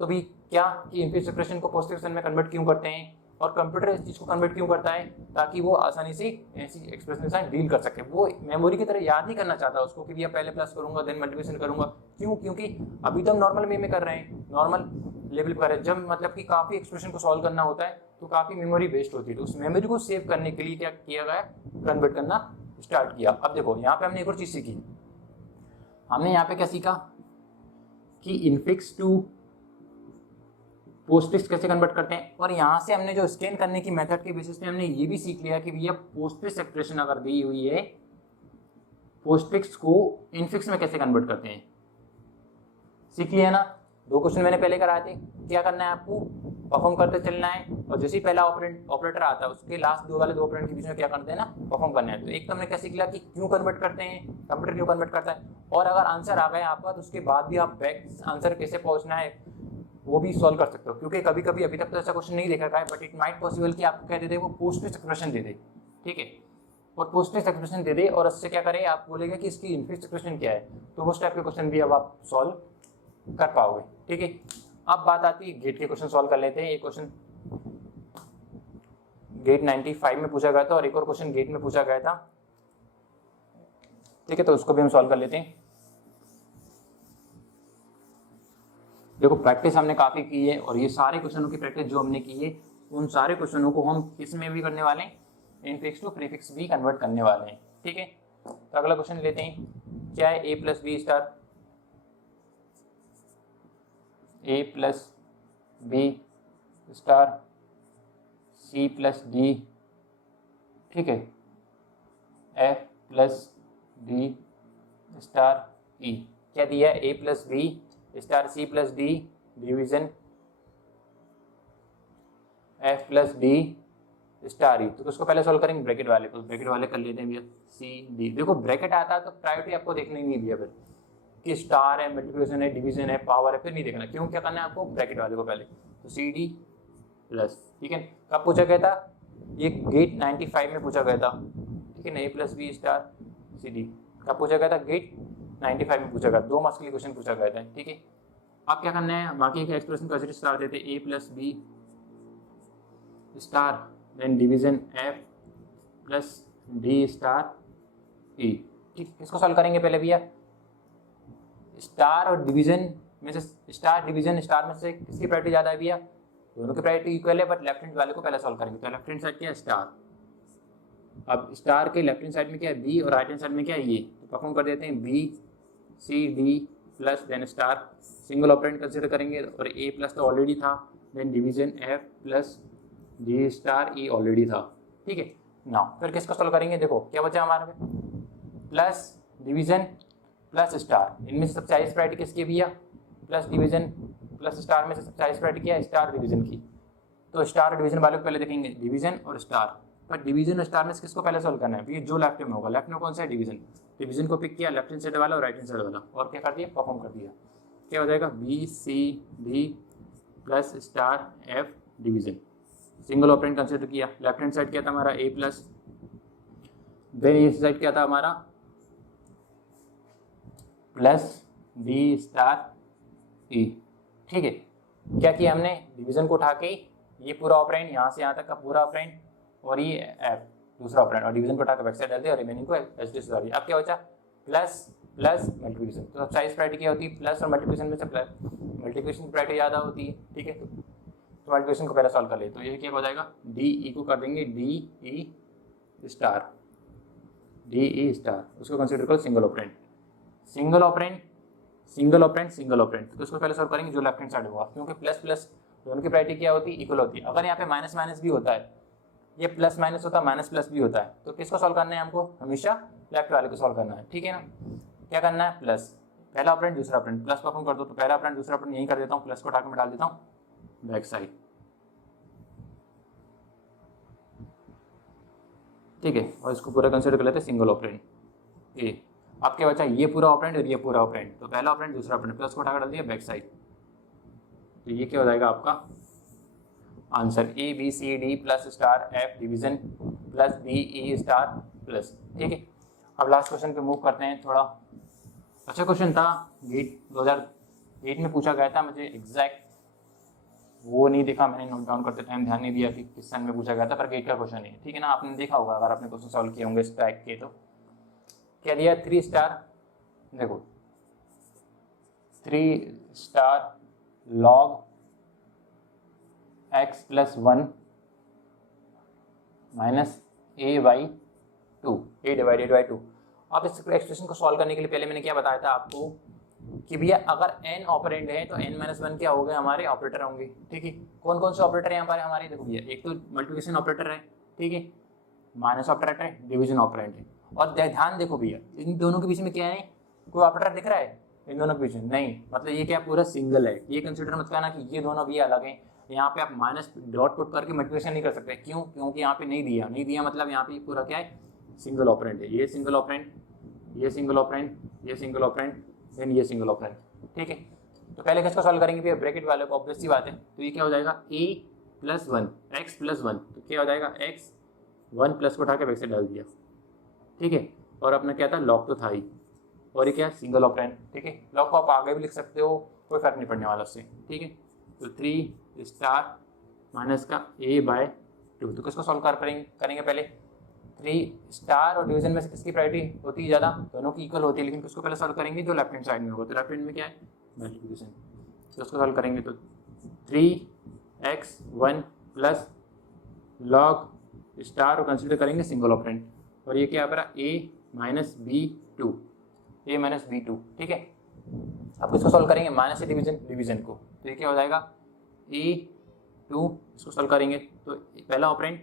तो भी क्या कि इनफिक्स एक्सप्रेशन को पॉजिटिव एक्सप्रेशन में कन्वर्ट क्यों करते हैं, और कंप्यूटर इस चीज़ को कन्वर्ट क्यों करता है, ताकि वो आसानी से ऐसी एक्सप्रेशन के साथ डील कर सके। वो मेमोरी की तरह याद नहीं करना चाहता उसको कि भैया पहले प्लस करूंगा देन मल्टीप्लिकेशन करूंगा, क्यों, क्योंकि अभी तो हम नॉर्मल वे में कर रहे हैं, नॉर्मल लेवल पर है। जब मतलब कि काफ़ी एक्सप्रेशन को सॉल्व करना होता है तो काफ़ी मेमोरी वेस्ट होती है, तो उस मेमोरी को सेव करने के लिए क्या किया गया, कन्वर्ट करना स्टार्ट किया। अब देखो यहाँ पे हमने एक और चीज़ सीखी, हमने यहाँ पे क्या सीखा कि इनफिक्स टू पोस्टफिक्स कैसे कन्वर्ट करते हैं, और यहाँ से हमने जो स्कैन करने की मेथड के बेसिस पे हमने ये भी सीख लिया कि भैया पोस्टफिक्स एक्सप्रेशन अगर दी हुई है, पोस्टफिक्स को इनफिक्स में कैसे कन्वर्ट करते हैं, सीख लिया ना। दो क्वेश्चन मैंने पहले कराए थे, क्या करना है आपको, परफॉर्म करते चलना है, और जैसे ही पहला ऑपरेटर आता है उसके लास्ट दो वाले दो ऑपरेंड के बीच में क्या करते हैं ना, परफॉर्म करना है। तो एक तो हमने क्या सीख लिया कि क्यों कन्वर्ट करते हैं, कंप्यूटर क्यों कन्वर्ट करता है, और अगर आंसर आ गया आपका तो उसके बाद भी आप बैक आंसर कैसे पहुंचना है वो भी सॉल्व कर सकते हो। क्योंकि कभी कभी अभी तक तो ऐसा क्वेश्चन नहीं देखा है, बट इट माइट पॉसिबल कि आपको क्या दे दे, वो पोस्टफिक्स एक्सप्रेशन दे दे, ठीक है। और पोस्टफिक्स एक्सप्रेशन दे दे और उससे क्या करें, आप बोलेगा कि इसकी इनफिक्स एक्सप्रेशन क्या है, तो उस टाइप के क्वेश्चन भी अब आप सॉल्व कर पाओगे, ठीक है। अब बात आती है गेट के क्वेश्चन सॉल्व कर लेते हैं। एक क्वेश्चन गेट 95 में पूछा गया था और एक और क्वेश्चन गेट में पूछा गया था, ठीक है, तो उसको भी हम सॉल्व कर लेते हैं। देखो प्रैक्टिस हमने काफ़ी की है और ये सारे क्वेश्चनों की प्रैक्टिस जो हमने की है उन सारे क्वेश्चनों को हम किस में भी करने वाले हैं, इनफिक्स टू प्रीफिक्स भी कन्वर्ट करने वाले हैं, ठीक है। तो अगला क्वेश्चन लेते हैं, क्या है A plus B star, A plus B star C plus D, ठीक है, F plus D star E. क्या दिया, A plus B star C plus D division F plus D star E. तो उसको पहले सॉल्व करेंगे ब्रैकेट वाले को, ब्रैकेट वाले कर लेते हैं भैया सी डी। देखो ब्रैकेट आता है तो प्रायोरिटी आपको देखनी नहीं भैया, फिर कि स्टार है, मल्टीप्लिकेशन है, डिवीजन है, पावर है, फिर नहीं देखना। क्यों, क्या करना है आपको, ब्रैकेट वाले को पहले, तो सी डी प्लस, ठीक है। कब पूछा गया था, ये गेट 95 में पूछा गया था, ठीक है ना, A plus B star C D. कब पूछा गया था, गेट 95 में पूछा गया, 2 मार्क्स के लिए क्वेश्चन पूछा गया था, ठीक है। अब क्या करना है, बाकी के एक्सप्रेशन को ऐसे स्टार देते, A plus B star then division F plus D star E, ठीक। इसको सॉल्व करेंगे पहले भैया, स्टार और डिवीजन में से स्टार डिवीजन, स्टार में से किसकी प्रायोरिटी ज़्यादा है भैया, दोनों की प्रायोरिटी इक्वल है, बट लेफ्ट हैंड वाले को पहले सॉल्व करेंगे। तो लेफ्ट हैंड साइड क्या है स्टार, अब स्टार के लेफ्ट हैंड साइड में क्या है बी और राइट हैंड साइड में क्या है ये, तो परफॉर्म कर देते हैं B C D plus then star, single operand consider करेंगे और ए प्लस तो ऑलरेडी था, then division F plus D star E already था, ठीक है। नाउ फिर किसको सॉल्व करेंगे, देखो क्या बचा हमारे में, प्लस डिवीजन प्लस स्टार, इनमें से सबसे हाईएस्ट प्रायोरिटी किसकी है भैया, प्लस डिवीजन प्लस स्टार में से सबसे हाईएस्ट प्रायोरिटी क्या है, स्टार डिवीजन की। तो स्टार डिवीजन वाले को पहले देखेंगे, डिवीजन और स्टार, पर डिवीजन और स्टार में से किसको पहले सॉल्व करना है भैया, जो लेफ्ट में होगा, लेफ्ट में कौन सा है डिवीजन, डिवीजन को पिक किया लेफ्ट हैंड साइड वाला और राइट हैंड साइड वाला, और क्या कर दिया परफॉर्म कर दिया, क्या हो जाएगा B C D plus star F division, single operand consider किया, लेफ्ट हैंड साइड क्या था हमारा ए प्लस, देन इस साइड क्या था हमारा प्लस डी स्टार ई, ठीक है। क्या किया हमने, डिवीजन को उठा के ये पूरा ऑपरेंड यहाँ से यहाँ तक का पूरा ऑपरेंड और ये एफ दूसरा ऑपरेंड और डिवीजन को उठा के बैक साइड डाल दिया और रिमेनिंग को एच डी सुधार दिया। अब क्या बचा प्लस प्लस मल्टीप्लिकेशन, तो सबसे हाईएस्ट प्रायोरिटी क्या होती है प्लस, और मल्टीप्लिकेशन में से प्लस मल्टीप्लिकेशन की प्रायोरिटी ज़्यादा होती है, ठीक है। तो मल्टीप्लिकेशन को पहले सॉल्व कर ले, तो ये क्या हो जाएगा डी ई को कर देंगे D E star, D E star, उसको कंसिडर करो single operand, single operand single operand single operand, तो इसको पहले सॉल्व करेंगे जो लेफ्ट हैंड साइड होगा, क्योंकि प्लस प्लस दोनों की प्रायोरिटी क्या होती है इक्वल होती है। अगर यहाँ पे माइनस माइनस भी होता है, ये प्लस माइनस होता है माइनस प्लस भी होता है, तो किसको सॉल्व करना है हमको, हमेशा लेफ्ट वाले को सॉल्व करना है, ठीक है ना। क्या करना है प्लस पहला ऑपरेंड दूसरा ऑपरेंड, प्लस परफॉर्म कर दो, तो पहला ऑपरेंड दूसरा ऑपरेंड यही कर देता हूँ, प्लस को उठा के मैं डाल देता हूँ बैक साइड, ठीक है, और इसको पूरा कंसिडर कर लेते हैं सिंगल ऑपरेंड ए। अब क्या बचा ये पूरा ऑपरेंड और ये पूरा ऑपरेंड, तो पहला ऑपरेंड दूसरा ऑपरेंड, प्लस को उठा कर डाल दिया बैक साइड, तो ये क्या हो जाएगा आपका answer A B C D plus star F division plus D E star plus, ठीक है। अब लास्ट क्वेश्चन पे मूव करते हैं, थोड़ा अच्छा क्वेश्चन था, गेट 2008 में पूछा गया था, मुझे एग्जैक्ट वो नहीं देखा मैंने, नोट डाउन करते टाइम ध्यान नहीं दिया कि किस सन में पूछा गया था, पर गेट का क्वेश्चन है, ठीक है ना, आपने देखा होगा अगर आपने क्वेश्चन सॉल्व किए होंगे स्टैक के। तो क्या दिया 3 स्टार, देखो 3 star log x plus 1 minus a by 2, a divided by 2। अब इस एक्सप्रेशन को सॉल्व करने के लिए पहले मैंने क्या बताया था आपको कि भैया अगर n ऑपरेंड है तो n-1 क्या हो गए हमारे ऑपरेटर होंगे, ठीक है। कौन कौन से ऑपरेटर है हमारे, देखो भैया एक तो मल्टीप्लिकेशन ऑपरेटर है, ठीक है, माइनस ऑपरेटर है, डिवीजन ऑपरेंड है, और ध्यान देखो भैया इन दोनों के बीच में क्या है, कोई ऑपरेटर दिख रहा है इन दोनों के बीच में, नहीं, मतलब ये क्या पूरा सिंगल है, ये कंसिडर मत करना कि ये दोनों भी अलग हैं। यहाँ पे आप माइनस डॉट पुट करके मल्टीप्लिकेशन नहीं कर सकते, क्यों, क्योंकि यहाँ पे नहीं दिया मतलब यहाँ पे पूरा क्या है सिंगल ऑपरेंड है, ये सिंगल ऑपरेंड, ये सिंगल ऑपरेंड, ये सिंगल ऑपरेंड, देन ये सिंगल ऑपरेंड, ठीक है। तो पहले किसको सॉल्व करेंगे भैया, ब्रैकेट वाले को, ऑब्वियस सी बात है, तो ये क्या हो जाएगा a प्लस 1 x प्लस 1, तो क्या हो जाएगा x 1 प्लस को उठा के बैक से डाल दिया, ठीक है, और अपना क्या था लॉग तो था ही, और ये क्या सिंगल ऑपरेंड, ठीक है। लॉग को आप आगे भी लिख सकते हो, कोई फर्क नहीं पड़ने वाला उससे, ठीक है। तो 3 स्टार माइनस का a बाय 2, तो किसको सॉल्व करेंगे पहले, 3 स्टार और डिवीजन में से किसकी प्रायोरिटी होती है ज़्यादा, दोनों की इक्वल होती है, लेकिन किसको पहले सॉल्व करेंगे जो लेफ्ट हैंड साइड में होगा, तो लेफ्ट हैंड में क्या है मल्टीप्लिकेशन, तो उसको सॉल्व करेंगे तो 3x1 प्लस लॉग स्टार और कंसिडर करेंगे सिंगल ऑपरेंड, और ये क्या है a माइनस b2, ठीक है। अब किसको सॉल्व करेंगे माइनस से डिवीजन को, तो ये क्या हो जाएगा a2, इसको सॉल्व करेंगे तो पहला ऑपरेंड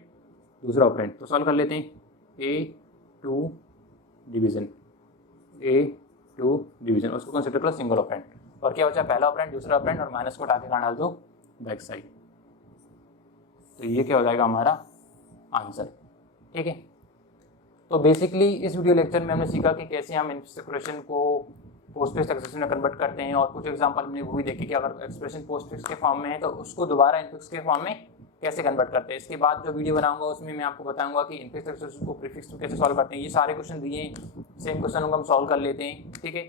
दूसरा ऑपरेंड, तो सॉल्व कर लेते हैं a2 डिवीजन, उसको कंसिडर करो सिंगल ऑपरेंड, और क्या बचा पहला ऑपरेंड दूसरा ऑपरेंड और माइनस को उठा के कहाँ डाल दो बैक साइड, तो ये क्या हो जाएगा हमारा आंसर, ठीक है। तो बेसिकली इस वीडियो लेक्चर में हमने सीखा कि कैसे हम एक्सप्रेशन को पोस्टफिक्स एक्सप्रेशन में कन्वर्ट करते हैं, और कुछ एग्जांपल हमने वो भी देखे कि अगर एक्सप्रेशन पोस्टफिक्स के फॉर्म में है तो उसको दोबारा इनफिक्स के फॉर्म में कैसे कन्वर्ट करते हैं। इसके बाद जो वीडियो बनाऊंगा उसमें मैं आपको बताऊंगा कि इनफिक्स एक्सप्रेशन को प्रीफिक्स में कैसे सॉल्व करते हैं। ये सारे क्वेश्चन दिए हैं, सेम क्वेश्चन को हम सॉल्व कर लेते हैं, ठीक है।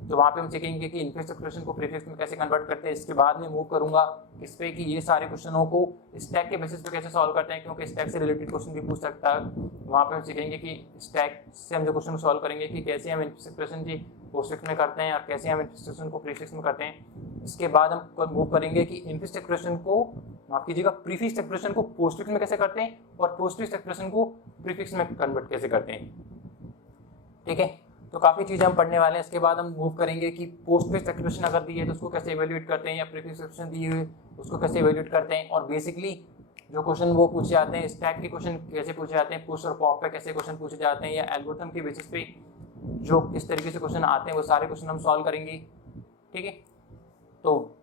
तो वहाँ पे हम सीखेंगे कि इनफिक्स एक्सप्रेशन को प्रीफिक्स में कैसे कन्वर्ट करते हैं। इसके बाद में मूव करूंगा इस पे कि ये सारे क्वेश्चनों को स्टैक के बेसिस पे कैसे सॉल्व करते हैं, क्योंकि स्टैक से रिलेटेड क्वेश्चन भी पूछ सकता है। वहाँ पे हम सीखेंगे कि स्टैक से हम जो क्वेश्चन सॉल्व करेंगे कि कैसे हम इनफिक्स एक्सप्रेशन जी पोस्टफिक्स में करते हैं और कैसे हम इनफिक्स एक्सप्रेशन को प्रीफिक्स में करते हैं। इसके बाद हम मूव करेंगे कि इम्प्लिसिट एक्सप्रेशन को, माफ कीजिएगा, प्रीफिक्स एक्सप्रेशन को पोस्टफिक्स में कैसे करते हैं और पोस्टफिक्स एक्सप्रेशन को प्रीफिक्स में कन्वर्ट कैसे करते हैं। ठीक है, तो काफ़ी चीज़ें हम पढ़ने वाले हैं। इसके बाद हम मूव करेंगे कि पोस्टफिक्स एक्सप्रेशन अगर दी है तो उसको कैसे इवेल्युएट करते हैं, या प्रीफिक्स एक्सप्रेशन दी हुई उसको कैसे इवेल्युएट करते हैं, और बेसिकली जो क्वेश्चन वो पूछे जाते हैं, इस टाइप के क्वेश्चन कैसे पूछे जाते हैं, पुश और पॉप पे कैसे क्वेश्चन पूछे जाते हैं, या एल्गोरिथम के बेसिस पे जो इस तरीके से क्वेश्चन आते हैं वो सारे क्वेश्चन हम सॉल्व करेंगे। ठीक है, तो